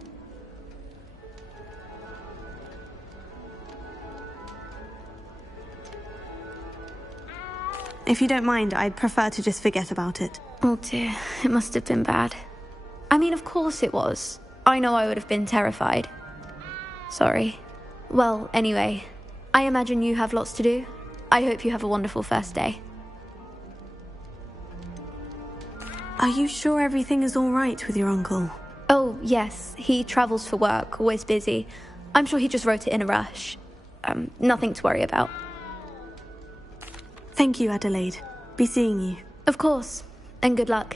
If you don't mind, I'd prefer to just forget about it. Oh dear, it must have been bad. I mean, of course it was. I know I would have been terrified. Sorry. Well, anyway, I imagine you have lots to do. I hope you have a wonderful first day. Are you sure everything is all right with your uncle? Oh, yes. He travels for work, always busy. I'm sure he just wrote it in a rush. Nothing to worry about. Thank you, Adelaide. Be seeing you. Of course. And good luck.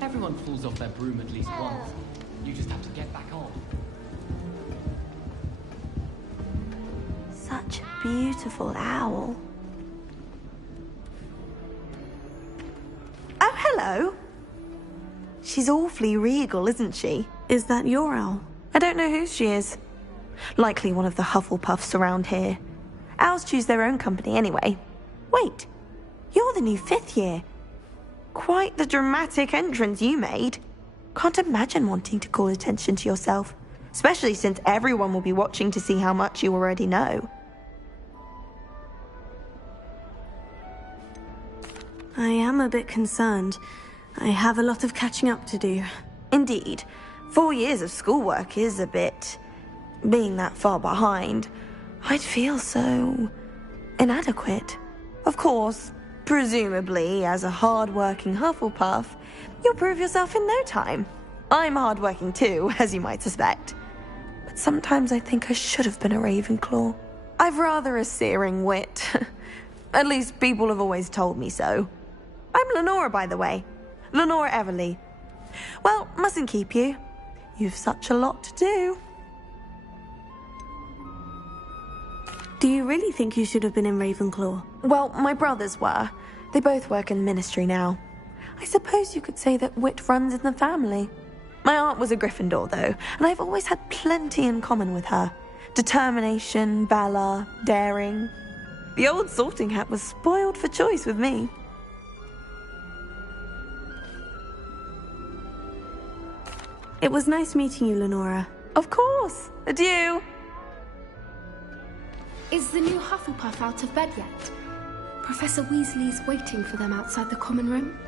Everyone falls off their broom at least once. You just have to get back on. Such a beautiful owl. Oh, hello. She's awfully regal, isn't she? Is that your owl? I don't know who she is. Likely one of the Hufflepuffs around here. Owls choose their own company anyway. Wait, you're the new 5th year. Quite the dramatic entrance you made. Can't imagine wanting to call attention to yourself, especially since everyone will be watching to see how much you already know. I am a bit concerned. I have a lot of catching up to do. Indeed. 4 years of schoolwork is a bit... Being that far behind, I'd feel so... inadequate. Of course, presumably, as a hard-working Hufflepuff, you'll prove yourself in no time. I'm hard-working too, as you might suspect. But sometimes I think I should have been a Ravenclaw. I've rather a searing wit. At least people have always told me so. I'm Lenora, by the way. Lenora Everly. Well, mustn't keep you. You've such a lot to do. Do you really think you should have been in Ravenclaw? Well, my brothers were. They both work in the ministry now. I suppose you could say that wit runs in the family. My aunt was a Gryffindor, though, and I've always had plenty in common with her. Determination, valor, daring. The old sorting hat was spoiled for choice with me. It was nice meeting you, Lenora. Of course. Adieu. Is the new Hufflepuff out of bed yet? Professor Weasley's waiting for them outside the common room.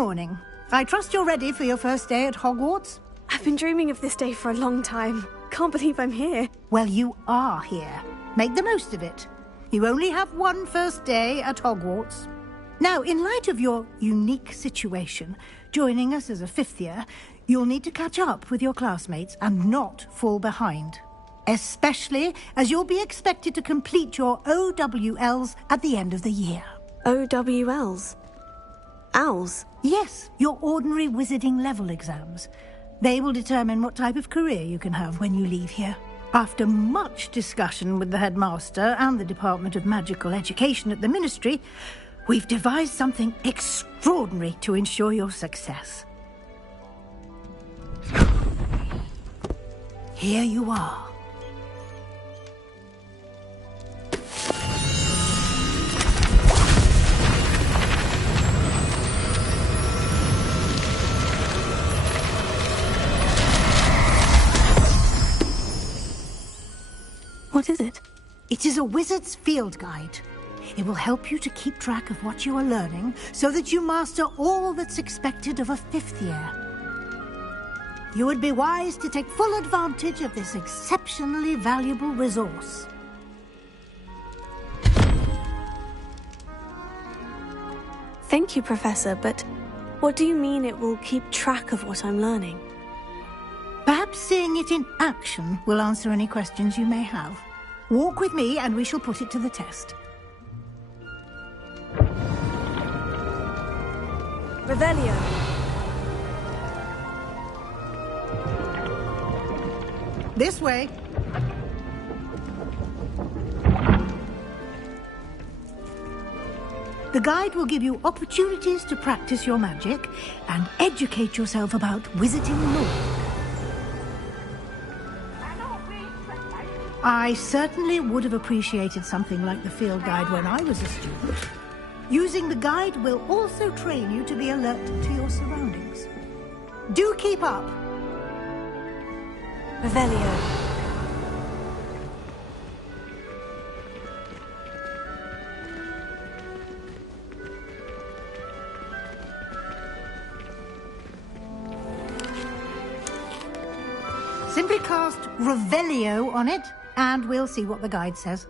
morning. I trust you're ready for your first day at Hogwarts? I've been dreaming of this day for a long time. Can't believe I'm here. Well, you are here. Make the most of it. You only have one first day at Hogwarts. Now, in light of your unique situation, joining us as a fifth year, you'll need to catch up with your classmates and not fall behind. Especially as you'll be expected to complete your OWLs at the end of the year. OWLs? Owls? Yes, your ordinary wizarding level exams. They will determine what type of career you can have when you leave here. After much discussion with the headmaster and the Department of Magical Education at the Ministry, we've devised something extraordinary to ensure your success. Here you are. What is it? It is a wizard's field guide. It will help you to keep track of what you are learning so that you master all that's expected of a fifth year. You would be wise to take full advantage of this exceptionally valuable resource. Thank you, Professor, but what do you mean it will keep track of what I'm learning? Perhaps seeing it in action will answer any questions you may have. Walk with me and we shall put it to the test. Revelio. This way. The guide will give you opportunities to practice your magic and educate yourself about wizarding lore. I certainly would have appreciated something like the field guide when I was a student. Using the guide will also train you to be alert to your surroundings. Do keep up. Revelio. Simply cast Revelio on it, and we'll see what the guide says.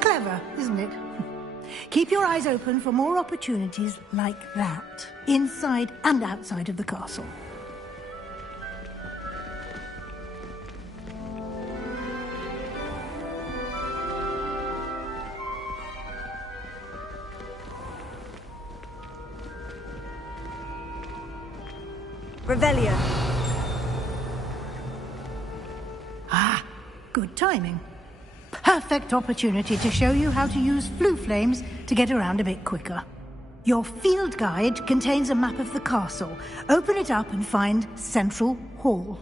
Clever, isn't it? Keep your eyes open for more opportunities like that, inside and outside of the castle. Revelio. Ah, good timing. Perfect opportunity to show you how to use flue flames to get around a bit quicker. Your field guide contains a map of the castle. Open it up and find Central Hall.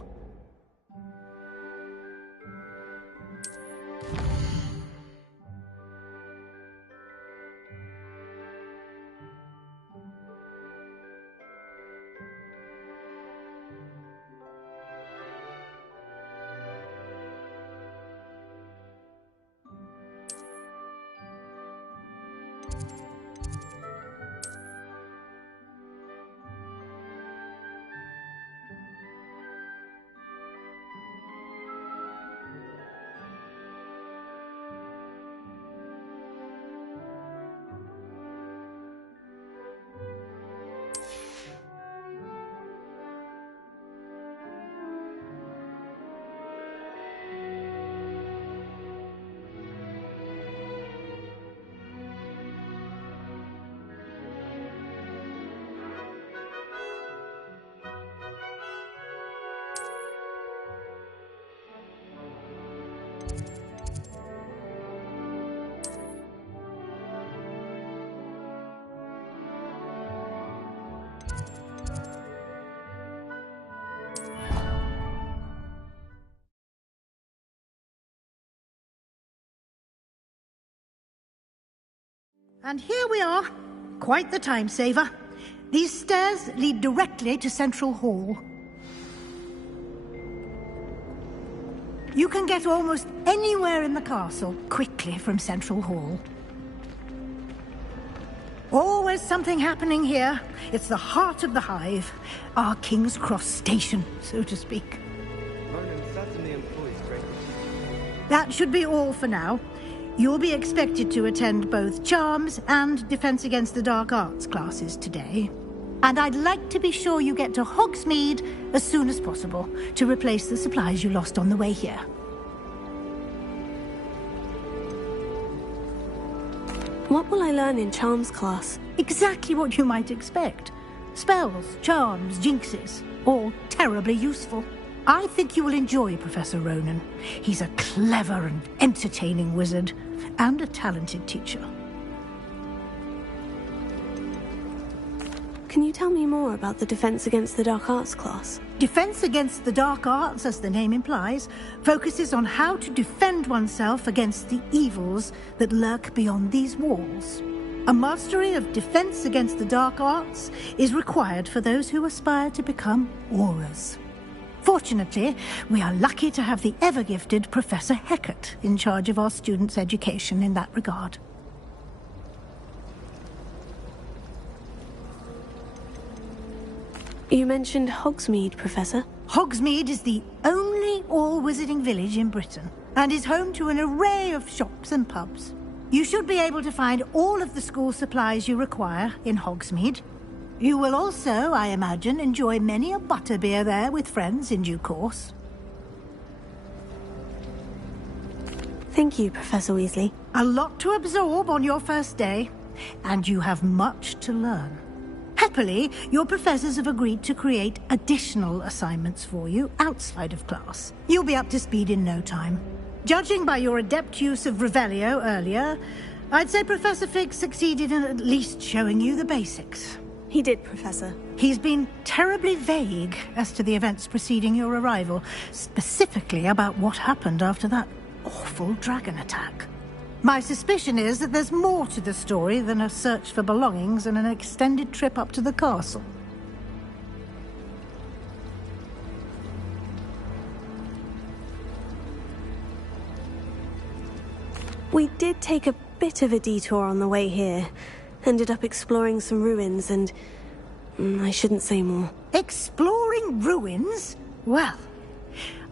And here we are. Quite the time saver. These stairs lead directly to Central Hall. You can get almost anywhere in the castle quickly from Central Hall. Always something happening here. It's the heart of the Hive. Our King's Cross station, so to speak. That should be all for now. You'll be expected to attend both Charms and Defense Against the Dark Arts classes today. And I'd like to be sure you get to Hogsmeade as soon as possible to replace the supplies you lost on the way here. What will I learn in Charms class? Exactly what you might expect. Spells, charms, jinxes, all terribly useful. I think you will enjoy Professor Ronan. He's a clever and entertaining wizard, and a talented teacher. Can you tell me more about the Defense Against the Dark Arts class? Defense Against the Dark Arts, as the name implies, focuses on how to defend oneself against the evils that lurk beyond these walls. A mastery of Defense Against the Dark Arts is required for those who aspire to become Aurors. Fortunately, we are lucky to have the ever-gifted Professor Hecat in charge of our students' education in that regard. You mentioned Hogsmeade, Professor. Hogsmeade is the only all-wizarding village in Britain, and is home to an array of shops and pubs. You should be able to find all of the school supplies you require in Hogsmeade. You will also, I imagine, enjoy many a butterbeer there with friends in due course. Thank you, Professor Weasley. A lot to absorb on your first day, and you have much to learn. Happily, your professors have agreed to create additional assignments for you outside of class. You'll be up to speed in no time. Judging by your adept use of Revelio earlier, I'd say Professor Fig succeeded in at least showing you the basics. He did, Professor. He's been terribly vague as to the events preceding your arrival, specifically about what happened after that awful dragon attack. My suspicion is that there's more to the story than a search for belongings and an extended trip up to the castle. We did take a bit of a detour on the way here. Ended up exploring some ruins and... I shouldn't say more. Exploring ruins? Well,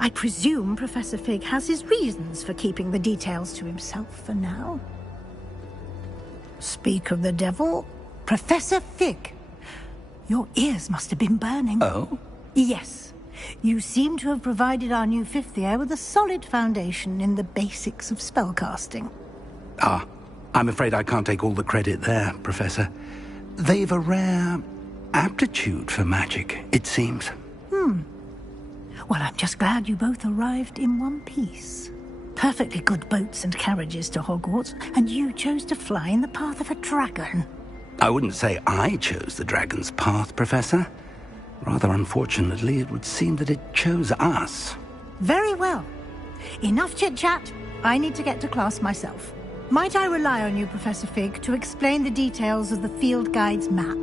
I presume Professor Fig has his reasons for keeping the details to himself for now. Speak of the devil, Professor Fig. Your ears must have been burning. Oh? Yes. You seem to have provided our new fifth year with a solid foundation in the basics of spellcasting. Ah, I'm afraid I can't take all the credit there, Professor. They've a rare aptitude for magic, it seems. Well, I'm just glad you both arrived in one piece. Perfectly good boats and carriages to Hogwarts, and you chose to fly in the path of a dragon. I wouldn't say I chose the dragon's path, Professor. Rather unfortunately, it would seem that it chose us. Very well. Enough chit-chat. I need to get to class myself. Might I rely on you, Professor Fig, to explain the details of the field guide's map?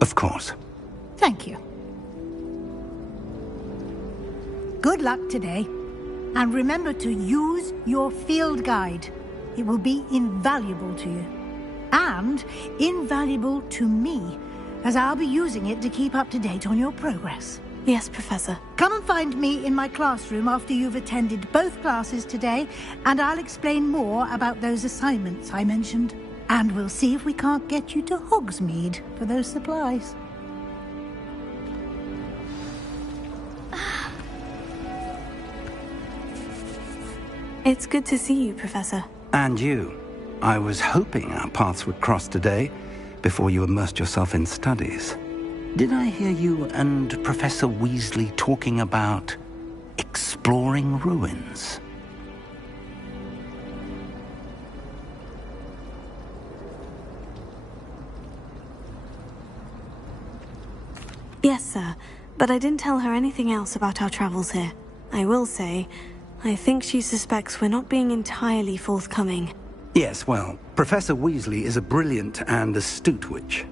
Of course. Thank you. Good luck today. And remember to use your field guide. It will be invaluable to you. And invaluable to me, as I'll be using it to keep up to date on your progress. Yes, Professor. Come and find me in my classroom after you've attended both classes today, and I'll explain more about those assignments I mentioned. And we'll see if we can't get you to Hogsmeade for those supplies. It's good to see you, Professor. And you. I was hoping our paths would cross today, before you immersed yourself in studies. Did I hear you and Professor Weasley talking about exploring ruins? Yes, sir, but I didn't tell her anything else about our travels here. I will say, I think she suspects we're not being entirely forthcoming. Yes, well, Professor Weasley is a brilliant and astute witch.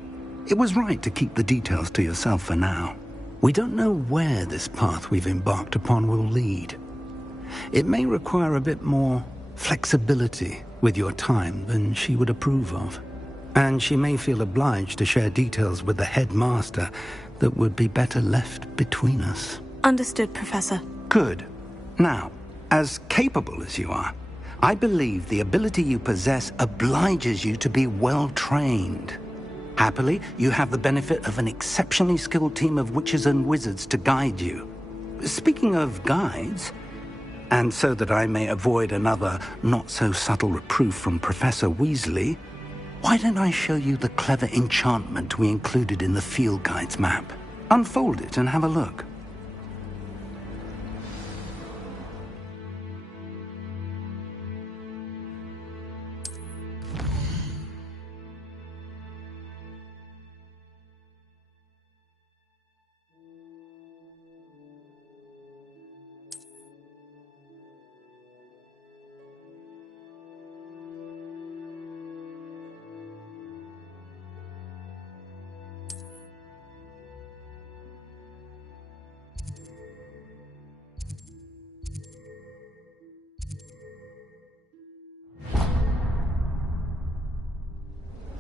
It was right to keep the details to yourself for now. We don't know where this path we've embarked upon will lead. It may require a bit more flexibility with your time than she would approve of. And she may feel obliged to share details with the headmaster that would be better left between us. Understood, Professor. Good. Now, as capable as you are, I believe the ability you possess obliges you to be well-trained. Happily, you have the benefit of an exceptionally skilled team of witches and wizards to guide you. Speaking of guides, and so that I may avoid another not-so-subtle reproof from Professor Weasley, why don't I show you the clever enchantment we included in the field guide's map? Unfold it and have a look.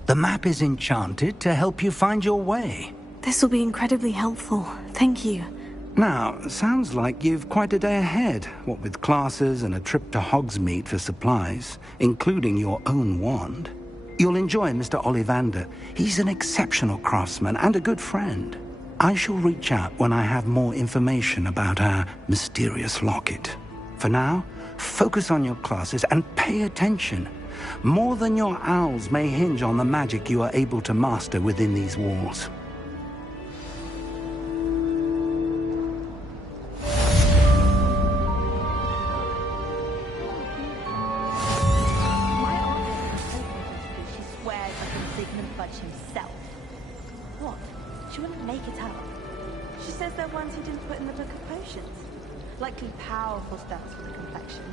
The map is enchanted to help you find your way. This will be incredibly helpful. Thank you. Now, sounds like you've quite a day ahead, what with classes and a trip to Hogsmeade for supplies, including your own wand. You'll enjoy Mr. Ollivander. He's an exceptional craftsman and a good friend. I shall reach out when I have more information about our mysterious locket. For now, focus on your classes and pay attention. More than your owls may hinge on the magic you are able to master within these walls. She swears up in Sigmund Fudge himself. What? She wouldn't make it up. She says they're ones he didn't put in the book of potions. Likely powerful stuff for the complexion.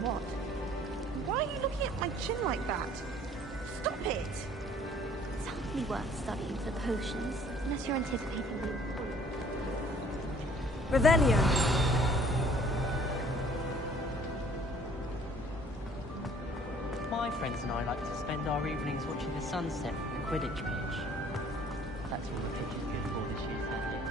What? Why are you looking at my chin like that? Stop it! It's hardly worth studying for potions, unless you're anticipating them. Revelio. My friends and I like to spend our evenings watching the sunset from the Quidditch pitch. That's all the pitch is good for this year's handling.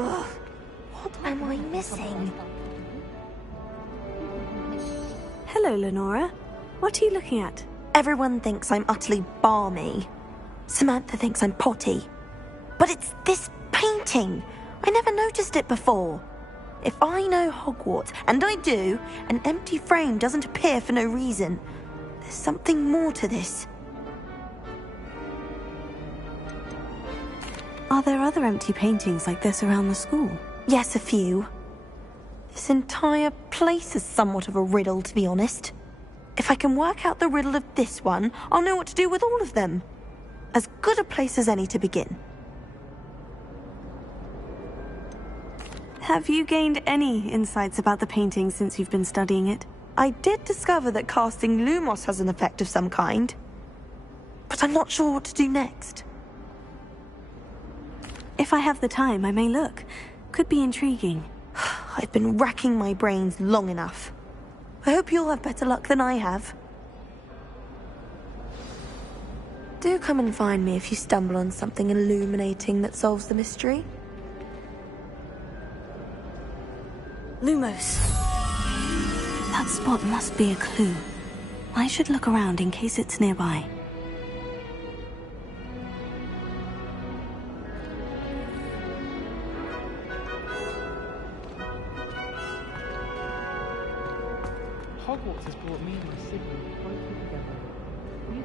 Ugh, what am I missing? Hello, Lenora. What are you looking at? Everyone thinks I'm utterly balmy. Samantha thinks I'm potty. But it's this painting. I never noticed it before. If I know Hogwarts, and I do, an empty frame doesn't appear for no reason. There's something more to this. Are there other empty paintings like this around the school? Yes, a few. This entire place is somewhat of a riddle, to be honest. If I can work out the riddle of this one, I'll know what to do with all of them. As good a place as any to begin. Have you gained any insights about the painting since you've been studying it? I did discover that casting Lumos has an effect of some kind. But I'm not sure what to do next. If I have the time, I may look. Could be intriguing. I've been racking my brains long enough. I hope you'll have better luck than I have. Do come and find me if you stumble on something illuminating that solves the mystery. Lumos. That spot must be a clue. I should look around in case it's nearby. Hogwarts has brought me and my sibling closer together. You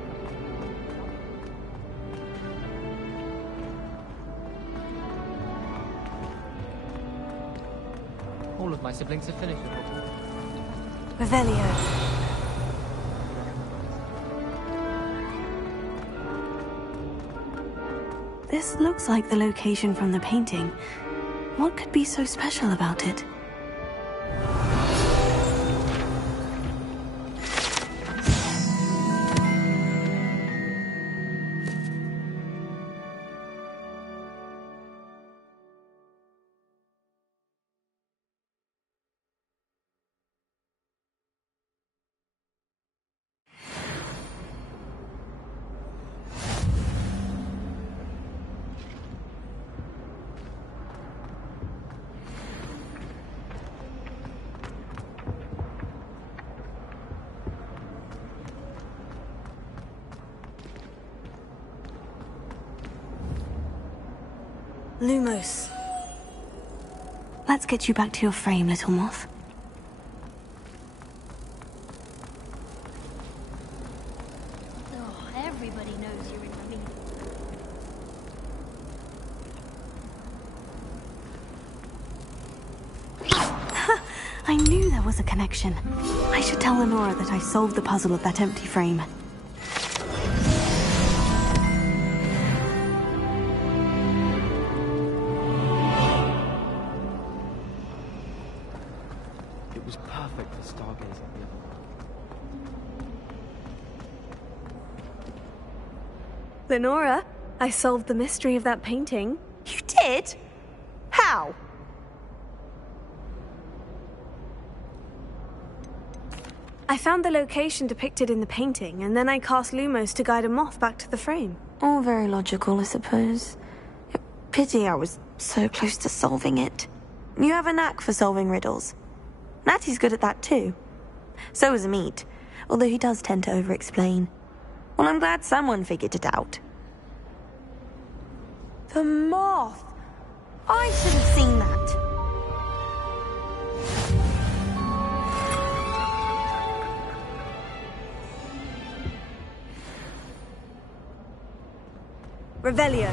All of my siblings have finished at Hogwarts. Revelio. This looks like the location from the painting. What could be so special about it? Lumos. Let's get you back to your frame, little moth. Oh, everybody knows you're in the meeting. I knew there was a connection. I should tell Lenora that I solved the puzzle of that empty frame. It was perfect for stargazing. Lenora, I solved the mystery of that painting. You did? How? I found the location depicted in the painting, and then I cast Lumos to guide a moth back to the frame. All very logical, I suppose. Pity I was so close to solving it. You have a knack for solving riddles. Natty's good at that too. So is Amit, although he does tend to over-explain. Well, I'm glad someone figured it out. The moth! I should have seen that. Revelio.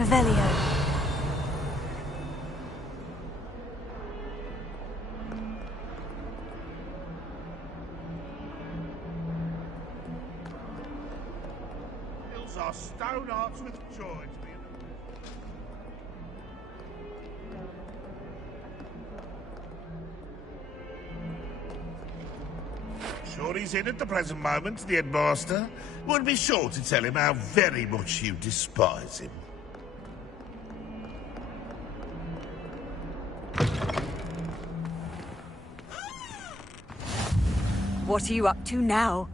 Revelio. Hills are stone hearts with joy to be in the Sure he's in at the present moment, the headmaster. Would be sure to tell him how very much you despise him. What are you up to now?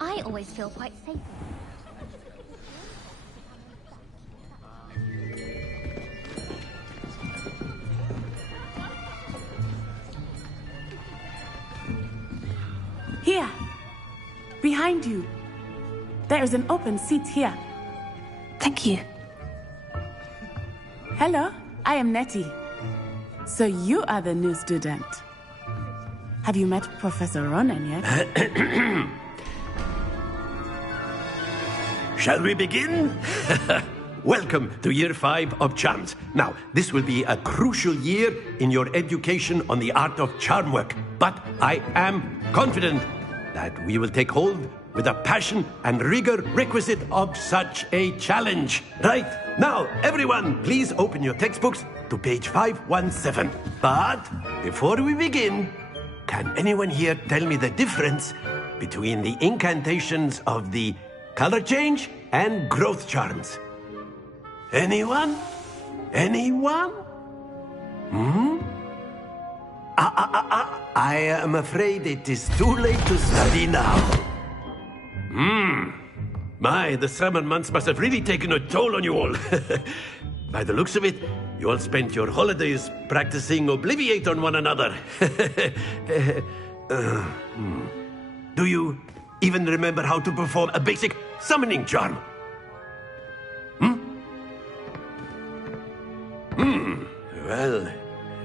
I always feel quite safe. Here. Behind you. There is an open seat here. Thank you. Hello, I am Nettie. So you are the new student. Have you met Professor Ronan yet? Shall we begin? Welcome to Year 5 of Charms. Now, this will be a crucial year in your education on the art of charm work. But I am confident that we will take hold with the passion and rigor requisite of such a challenge. Right, now, everyone, please open your textbooks to page 517. But before we begin, can anyone here tell me the difference between the incantations of the color change and growth charms? Anyone? Anyone? I am afraid it is too late to study now. My, the summer months must have really taken a toll on you all. By the looks of it, you all spent your holidays practicing Obliviate on one another. Do you even remember how to perform a basic summoning charm? Well,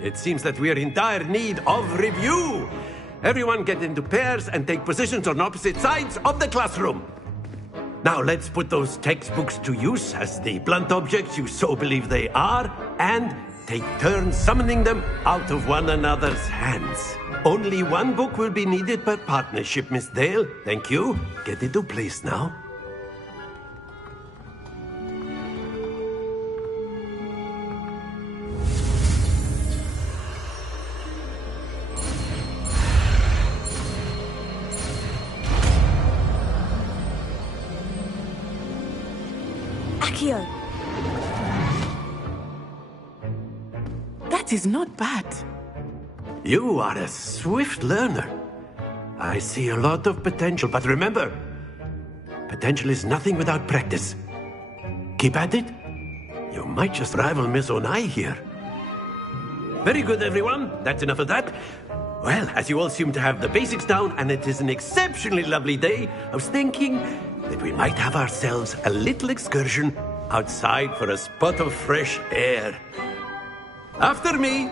it seems that we are in dire need of review. Everyone get into pairs and take positions on opposite sides of the classroom. Now let's put those textbooks to use as the blunt objects you so believe they are, and take turns summoning them out of one another's hands. Only one book will be needed per partnership, Miss Dale. Thank you. Get into place now. Accio. That is not bad. You are a swift learner. I see a lot of potential, but remember, potential is nothing without practice. Keep at it. You might just rival Miss Onai here. Very good, everyone. That's enough of that. Well, as you all seem to have the basics down, and it is an exceptionally lovely day, I was thinking that we might have ourselves a little excursion outside for a spot of fresh air. After me.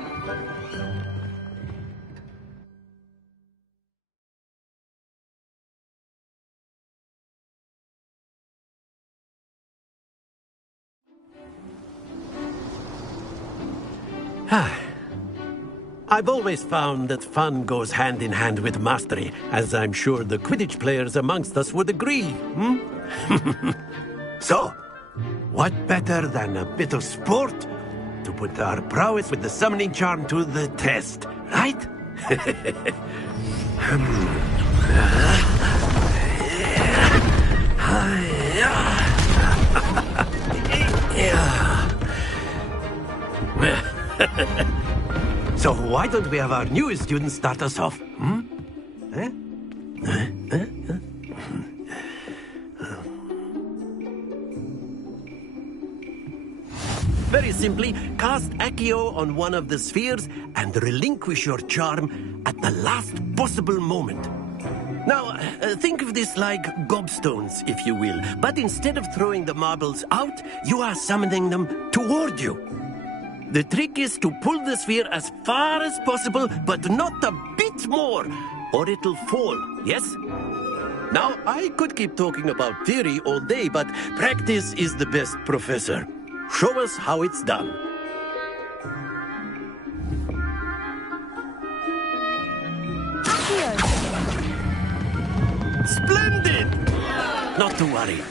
I've always found that fun goes hand in hand with mastery, as I'm sure the Quidditch players amongst us would agree, So, what better than a bit of sport to put our prowess with the summoning charm to the test, right? So why don't we have our newest student start us off? Very simply, cast Accio on one of the spheres and relinquish your charm at the last possible moment. Now, think of this like gobstones, if you will. But instead of throwing the marbles out, you are summoning them toward you. The trick is to pull the sphere as far as possible, but not a bit more, or it'll fall, yes? Now, I could keep talking about theory all day, but practice is the best professor. Show us how it's done. Splendid! Not to worry.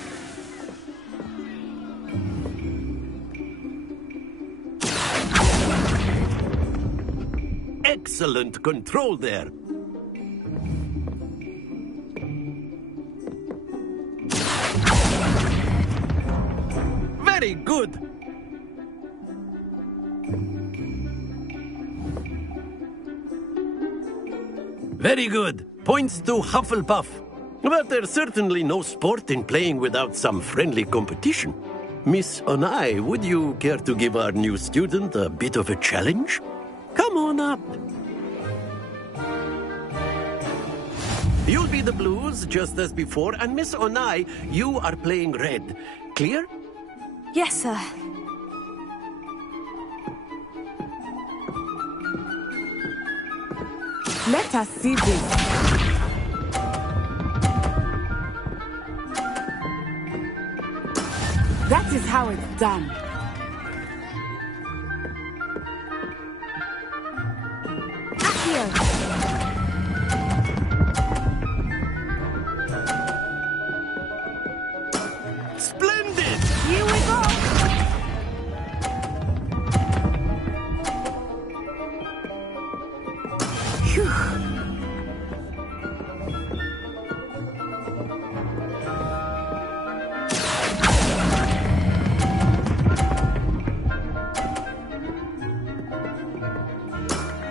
Excellent control there. Very good. Very good. Points to Hufflepuff. But there's certainly no sport in playing without some friendly competition. Miss Onai, would you care to give our new student a bit of a challenge? Come on up. You'll be the blues, just as before, and Miss Onai, you are playing red. Clear? Yes, sir. Let us see this. That is how it's done. Splendid! Here we go! Phew.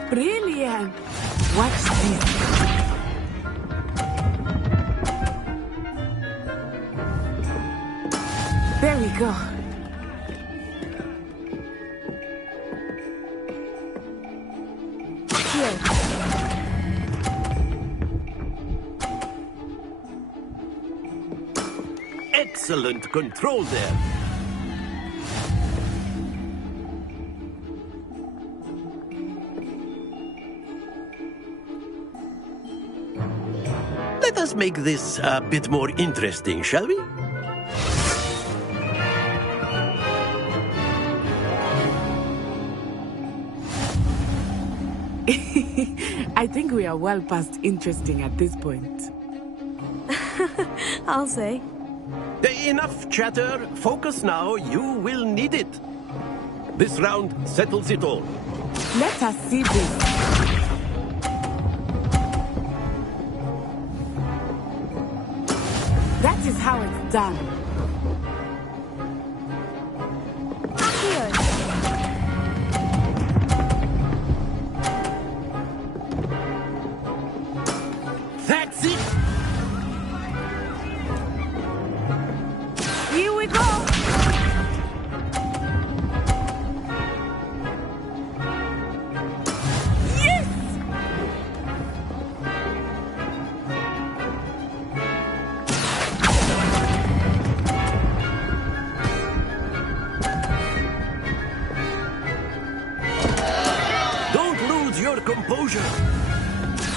Brilliant! Watch this. There we go. Here. Excellent control there. Let us make this a bit more interesting, shall we? I think we are well past interesting at this point. I'll say. Enough chatter. Focus now. You will need it. This round settles it all. Let us see this. That is how it's done. composure.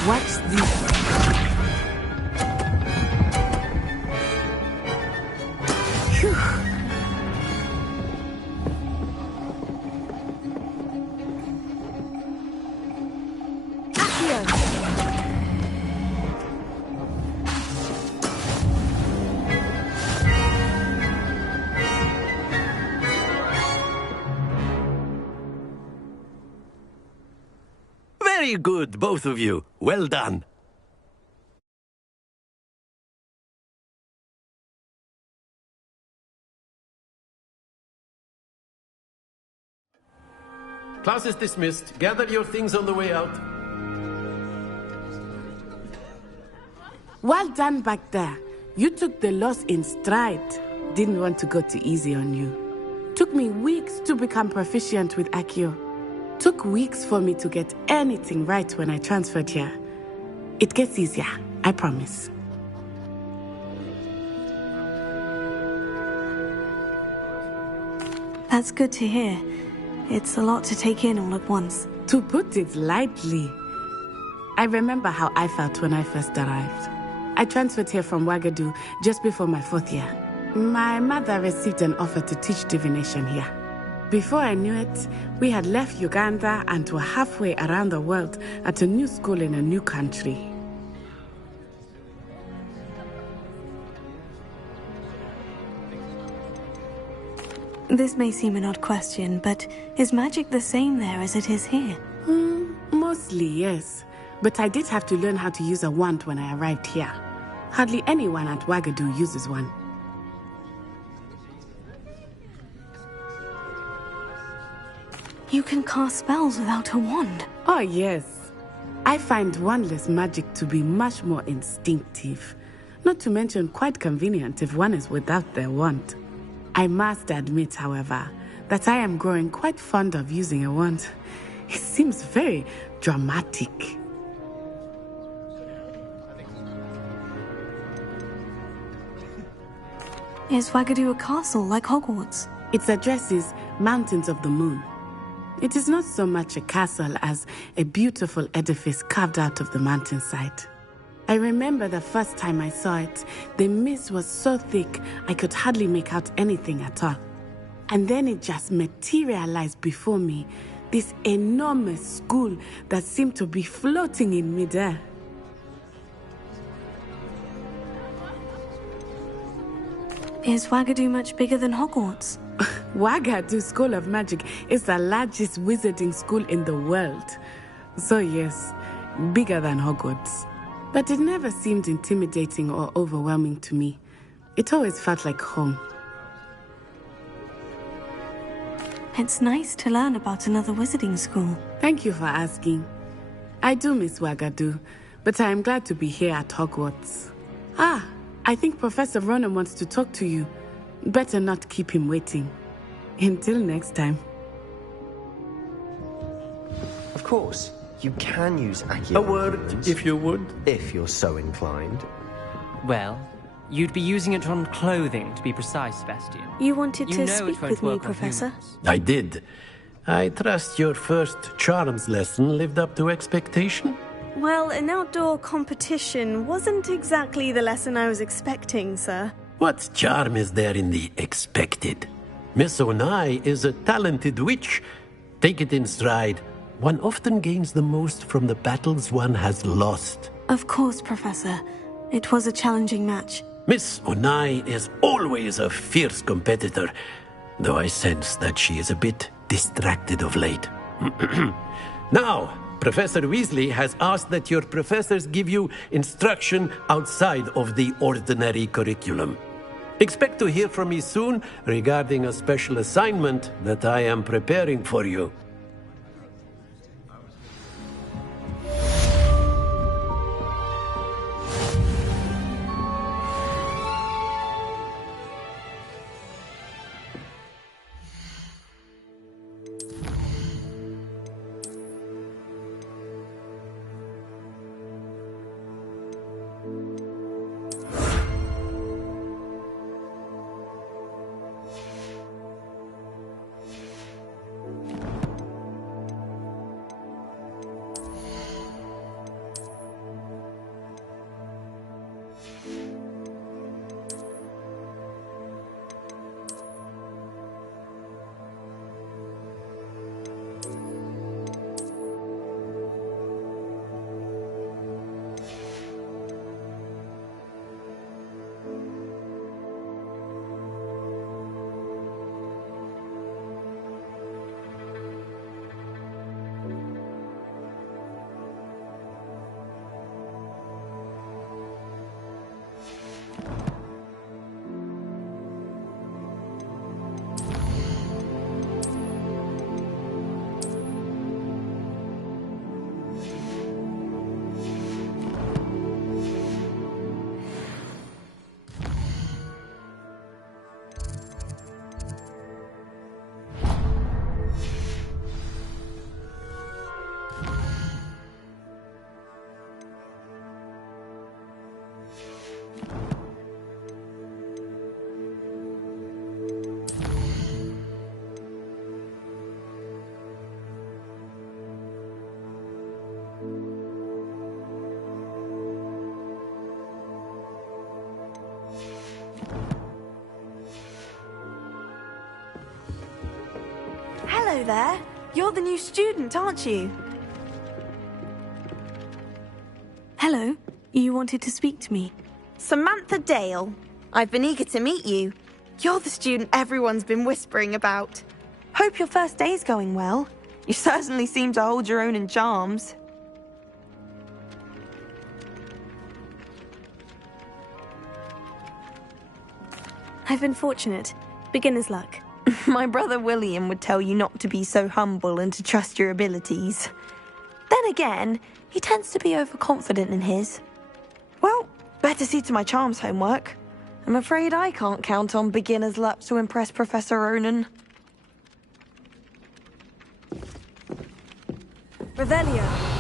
Watch this. Very good, both of you. Well done. Class is dismissed. Gather your things on the way out. Well done back there. You took the loss in stride. Didn't want to go too easy on you. Took me weeks to become proficient with Accio. Took weeks for me to get anything right when I transferred here. It gets easier, I promise. That's good to hear. It's a lot to take in all at once. To put it lightly, I remember how I felt when I first arrived. I transferred here from Ouagadougou just before my 4th year. My mother received an offer to teach divination here. Before I knew it, we had left Uganda and were halfway around the world at a new school in a new country. This may seem an odd question, but is magic the same there as it is here? Mostly, yes. But I did have to learn how to use a wand when I arrived here. Hardly anyone at Ouagadougou uses one. You can cast spells without a wand? Oh, yes. I find wandless magic to be much more instinctive. Not to mention quite convenient if one is without their wand. I must admit, however, that I am growing quite fond of using a wand. It seems very dramatic. Is Ouagadougou a castle like Hogwarts? Its address is Mountains of the Moon. It is not so much a castle as a beautiful edifice carved out of the mountainside. I remember the first time I saw it, the mist was so thick I could hardly make out anything at all. And then it just materialized before me, this enormous school that seemed to be floating in midair. Is Ouagadougou much bigger than Hogwarts? Ouagadougou School of Magic is the largest wizarding school in the world. So yes, bigger than Hogwarts. But it never seemed intimidating or overwhelming to me. It always felt like home. It's nice to learn about another wizarding school. Thank you for asking. I do miss Ouagadougou, but I am glad to be here at Hogwarts. I think Professor Ronan wants to talk to you. Better not keep him waiting. Until next time. Of course, you can use Accio. A word, if you would. If you're so inclined. Well, you'd be using it on clothing, to be precise, Sebastian. You wanted You to know it speak won't with me, work on Professor? I did. I trust your first charms lesson lived up to expectation? Well, an outdoor competition wasn't exactly the lesson I was expecting, sir. What charm is there in the expected? Miss Onai is a talented witch. Take it in stride. One often gains the most from the battles one has lost. Of course, Professor. It was a challenging match. Miss Onai is always a fierce competitor, though I sense that she is a bit distracted of late. Now, Professor Weasley has asked that your professors give you instruction outside of the ordinary curriculum. Expect to hear from me soon regarding a special assignment that I am preparing for you. there. You're the new student, aren't you? Hello. You wanted to speak to me? Samantha Dale. I've been eager to meet you. You're the student everyone's been whispering about. Hope your first day's going well. You certainly seem to hold your own in charms. I've been fortunate. Beginner's luck. My brother William would tell you not to be so humble and to trust your abilities. Then again, he tends to be overconfident in his. Well, better see to my charms homework. I'm afraid I can't count on beginner's luck to impress Professor Ronan. Revelio.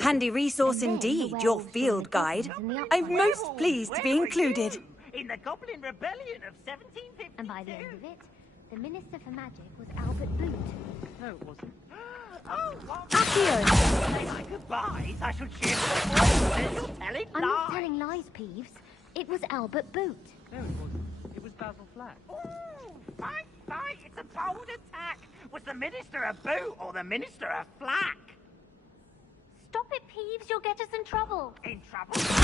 Handy resource indeed, your field guide. I'm most pleased to be included. In the Goblin Rebellion of 1752. And by the end of it, the Minister for Magic was Albert Boot. No, it wasn't. Oh, what? Accio! Say my goodbyes. I should cheer for the You're telling I'm lies. not telling lies, Peeves. It was Albert Boot. No, it wasn't. It was Basil Flack. Ooh, fight, fight. It's a bold attack. Was the Minister a Boot or the Minister a Flack? Stop it, Peeves. You'll get us in trouble. In trouble? He says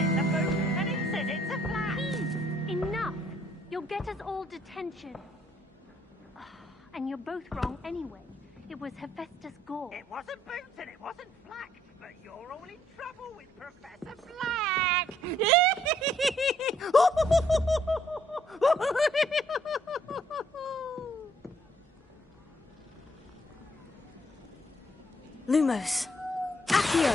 it's a Boot and he says it's a Flack. Peeves, enough. You'll get us all detention. And you're both wrong anyway. It was Hephaestus Gore. It wasn't Boot and it wasn't Flack, but you're all in trouble with Professor Flack. Lumos. Accio.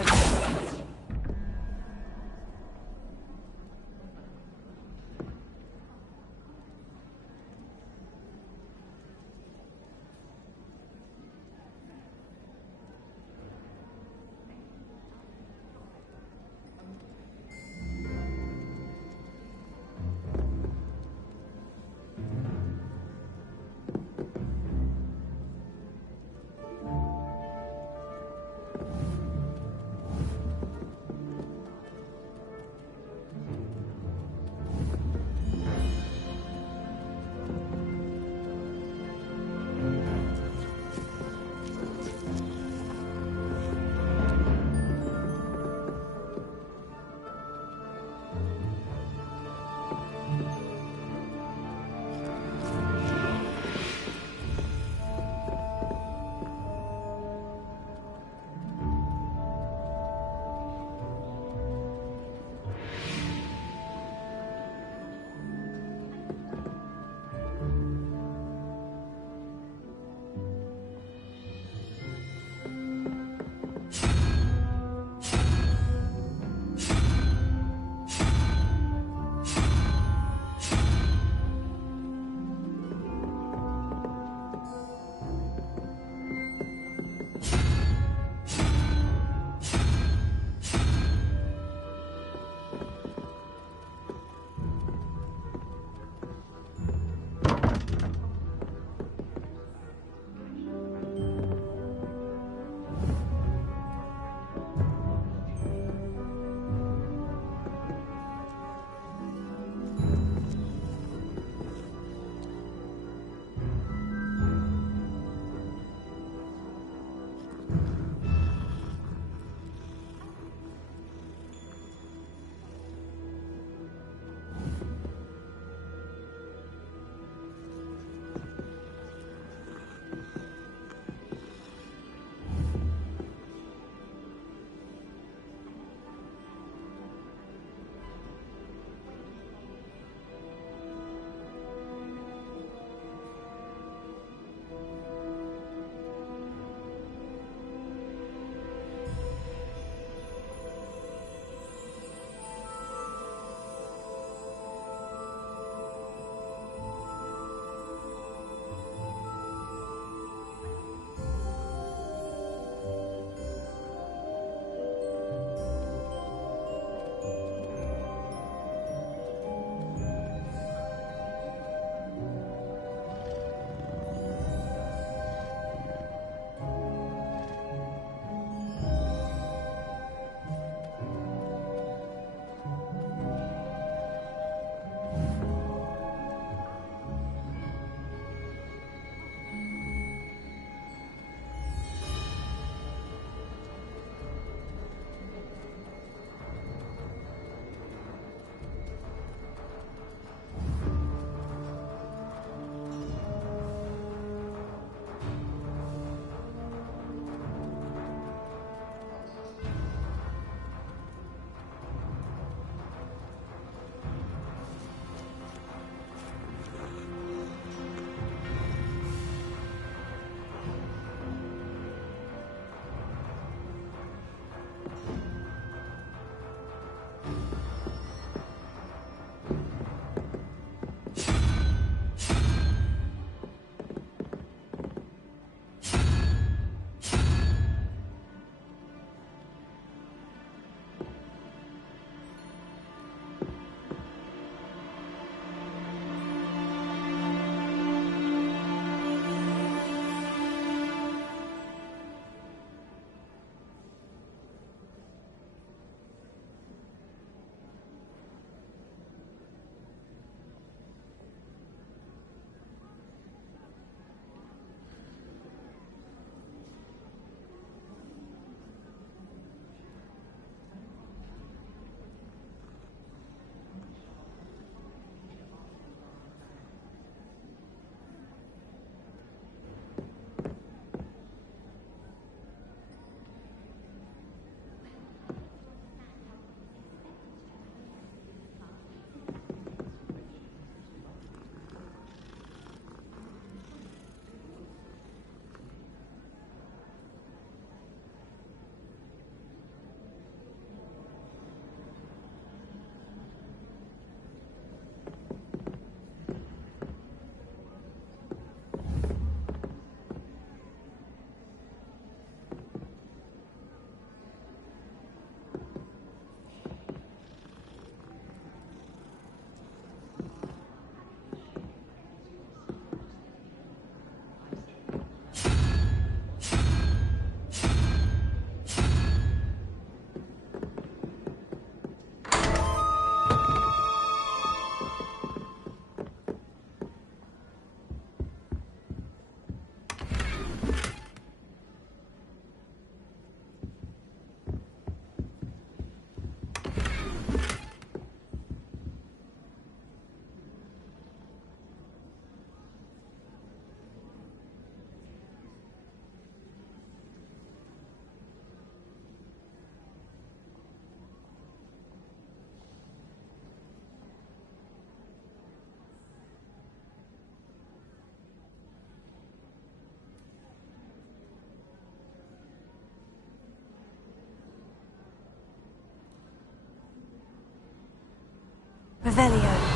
Revelio.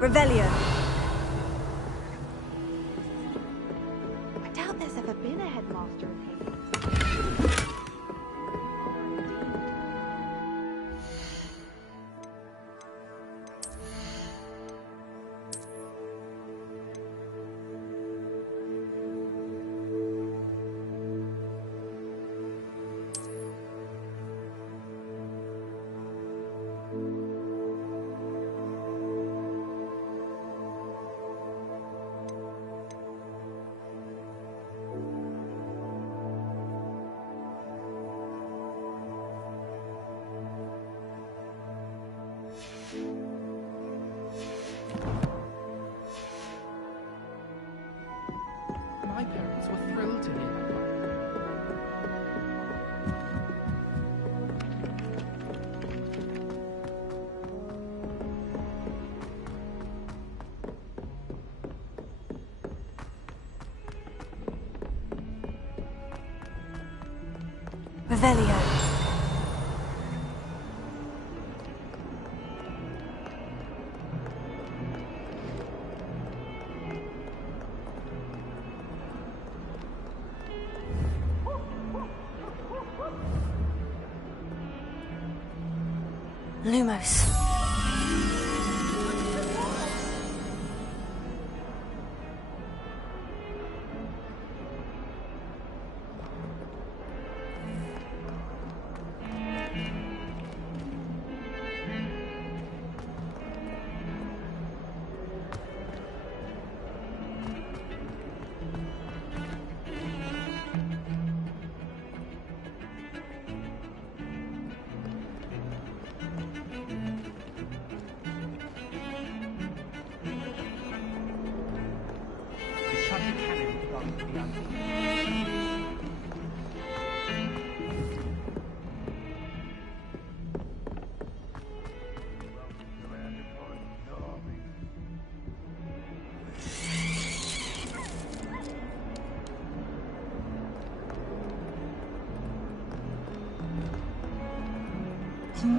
Revelio. I doubt there's ever been a headmaster in here. My parents were thrilled to hear that. Revelio. Lumos. In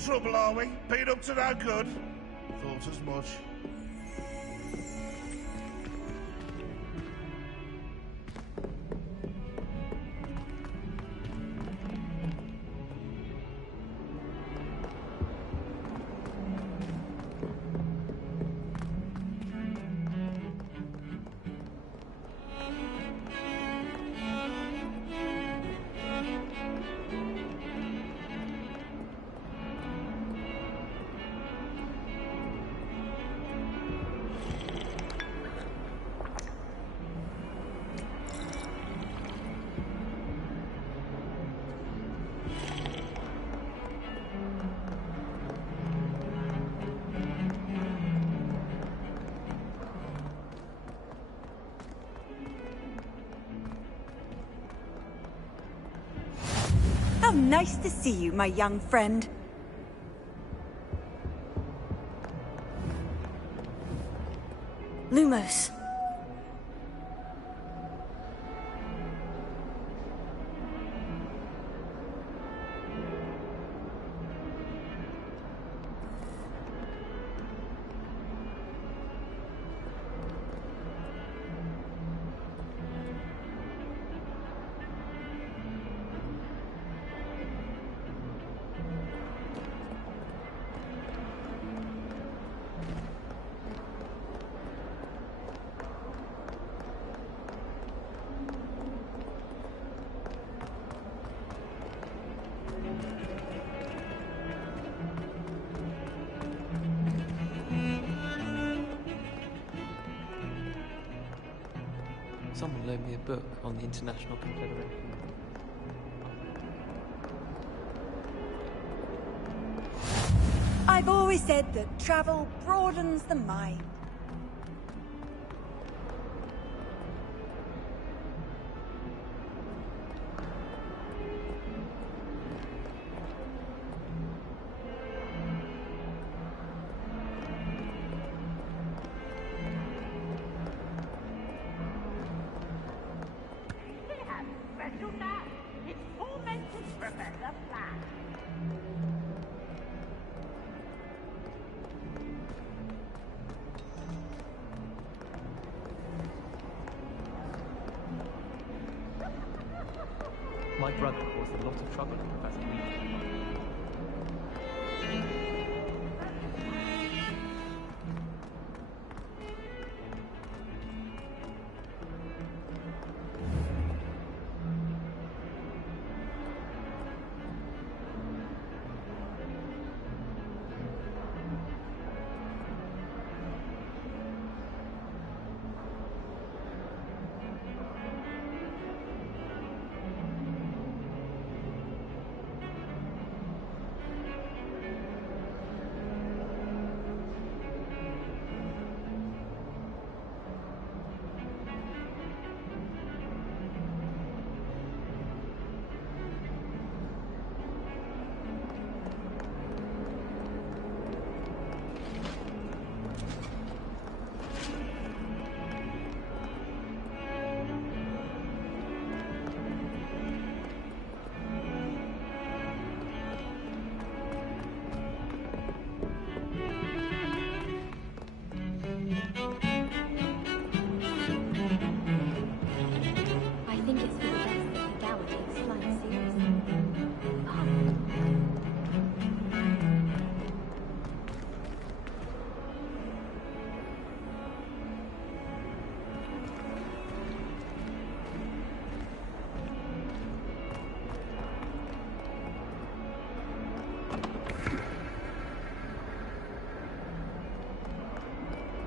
trouble, are we? Been up to no good? Thought as much. How nice to see you, my young friend. Lumos. Someone loaned me a book on the International Confederation. I've always said that travel broadens the mind. My brother caused a lot of trouble in Professor Weasley.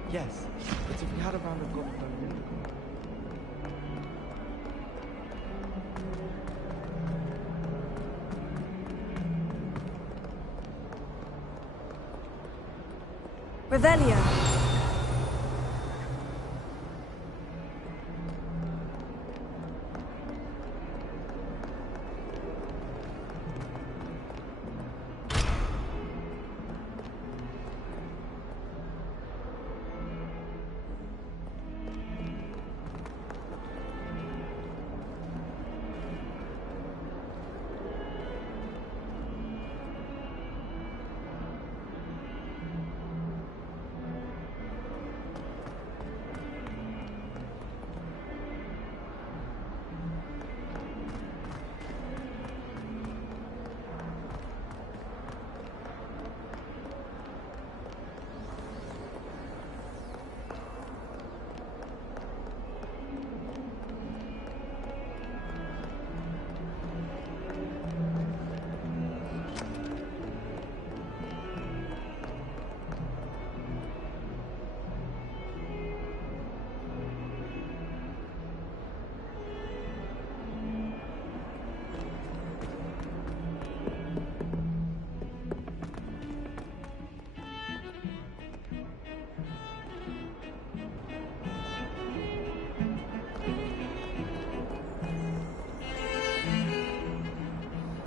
Yes, but if we had a round of golf, Revelio.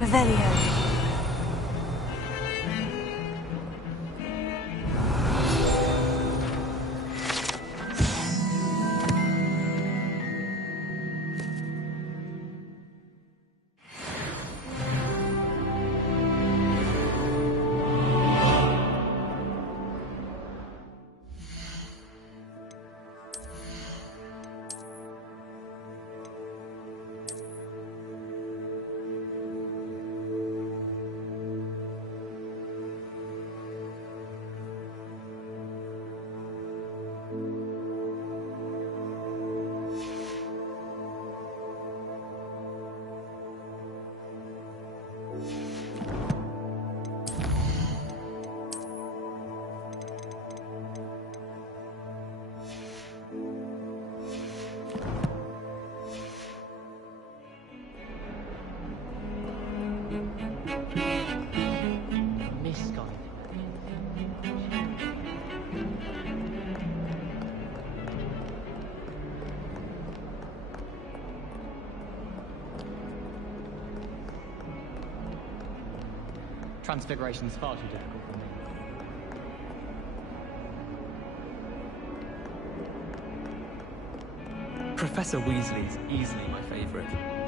Revelio. Transfiguration's far too difficult for me. Professor Weasley's easily my favourite.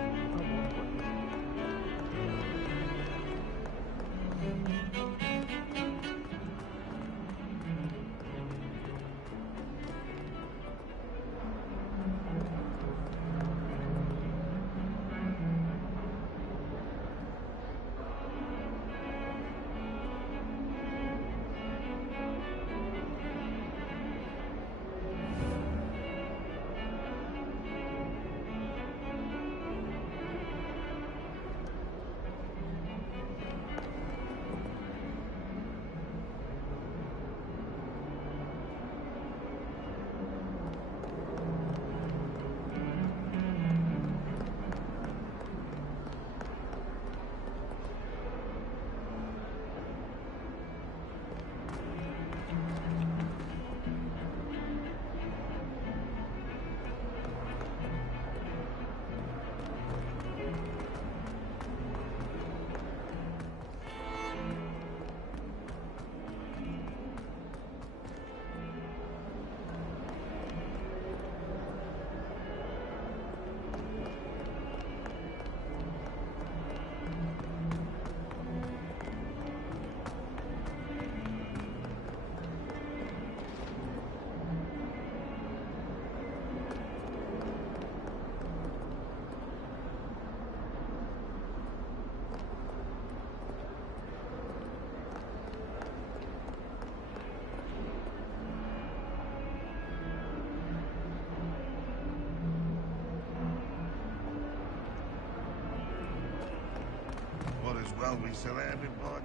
as well be surrounded by...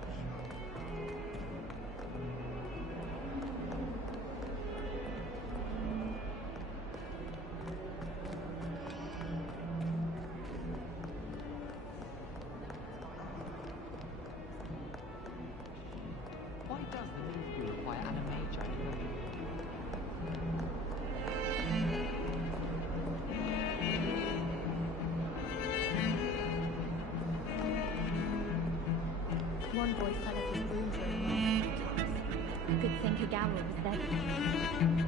Why does the new school require animator in boy fell off his broom during one of the times. Good thing Kagawa was there.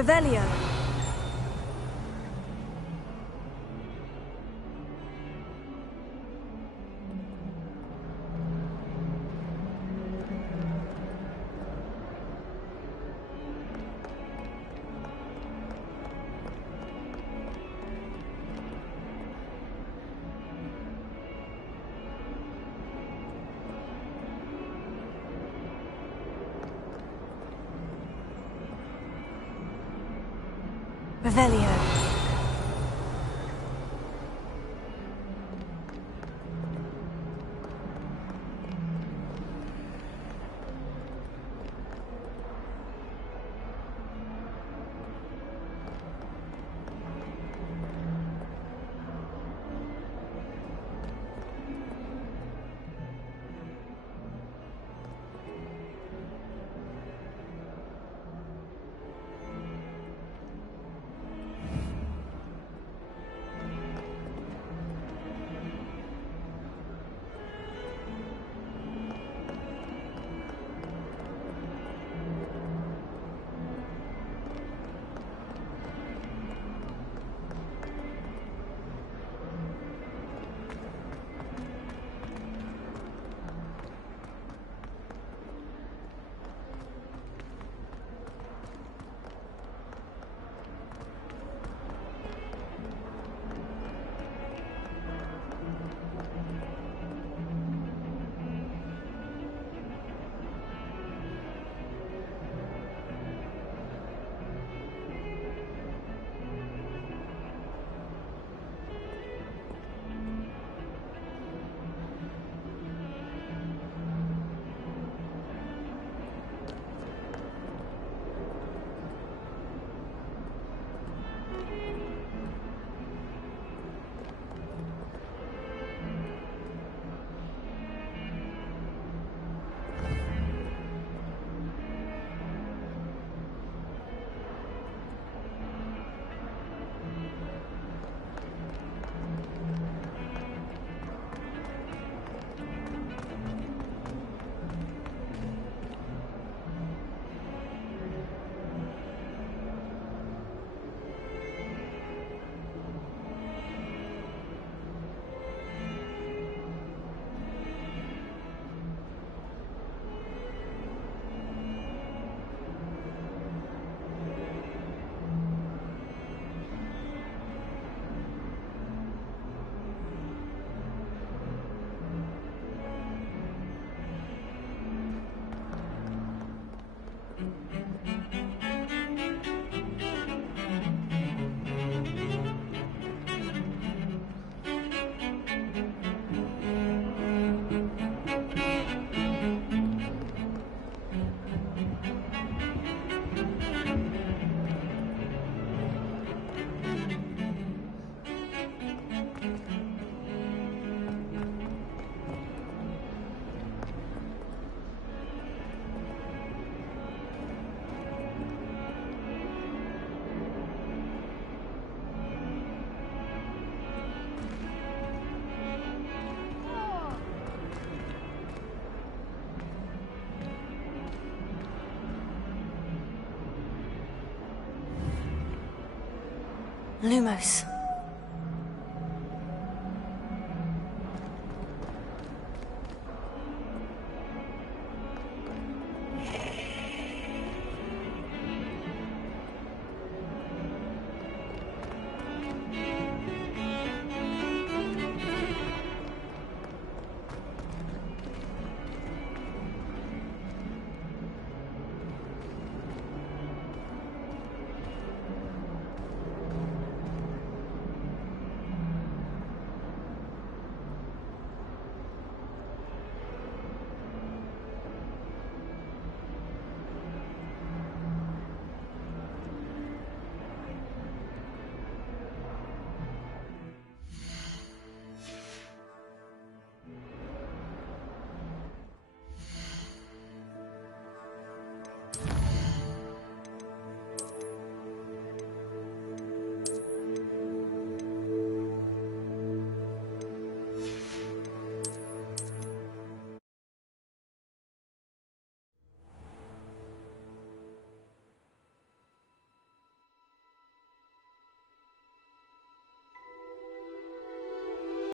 Revelio. Revelio. Lumos.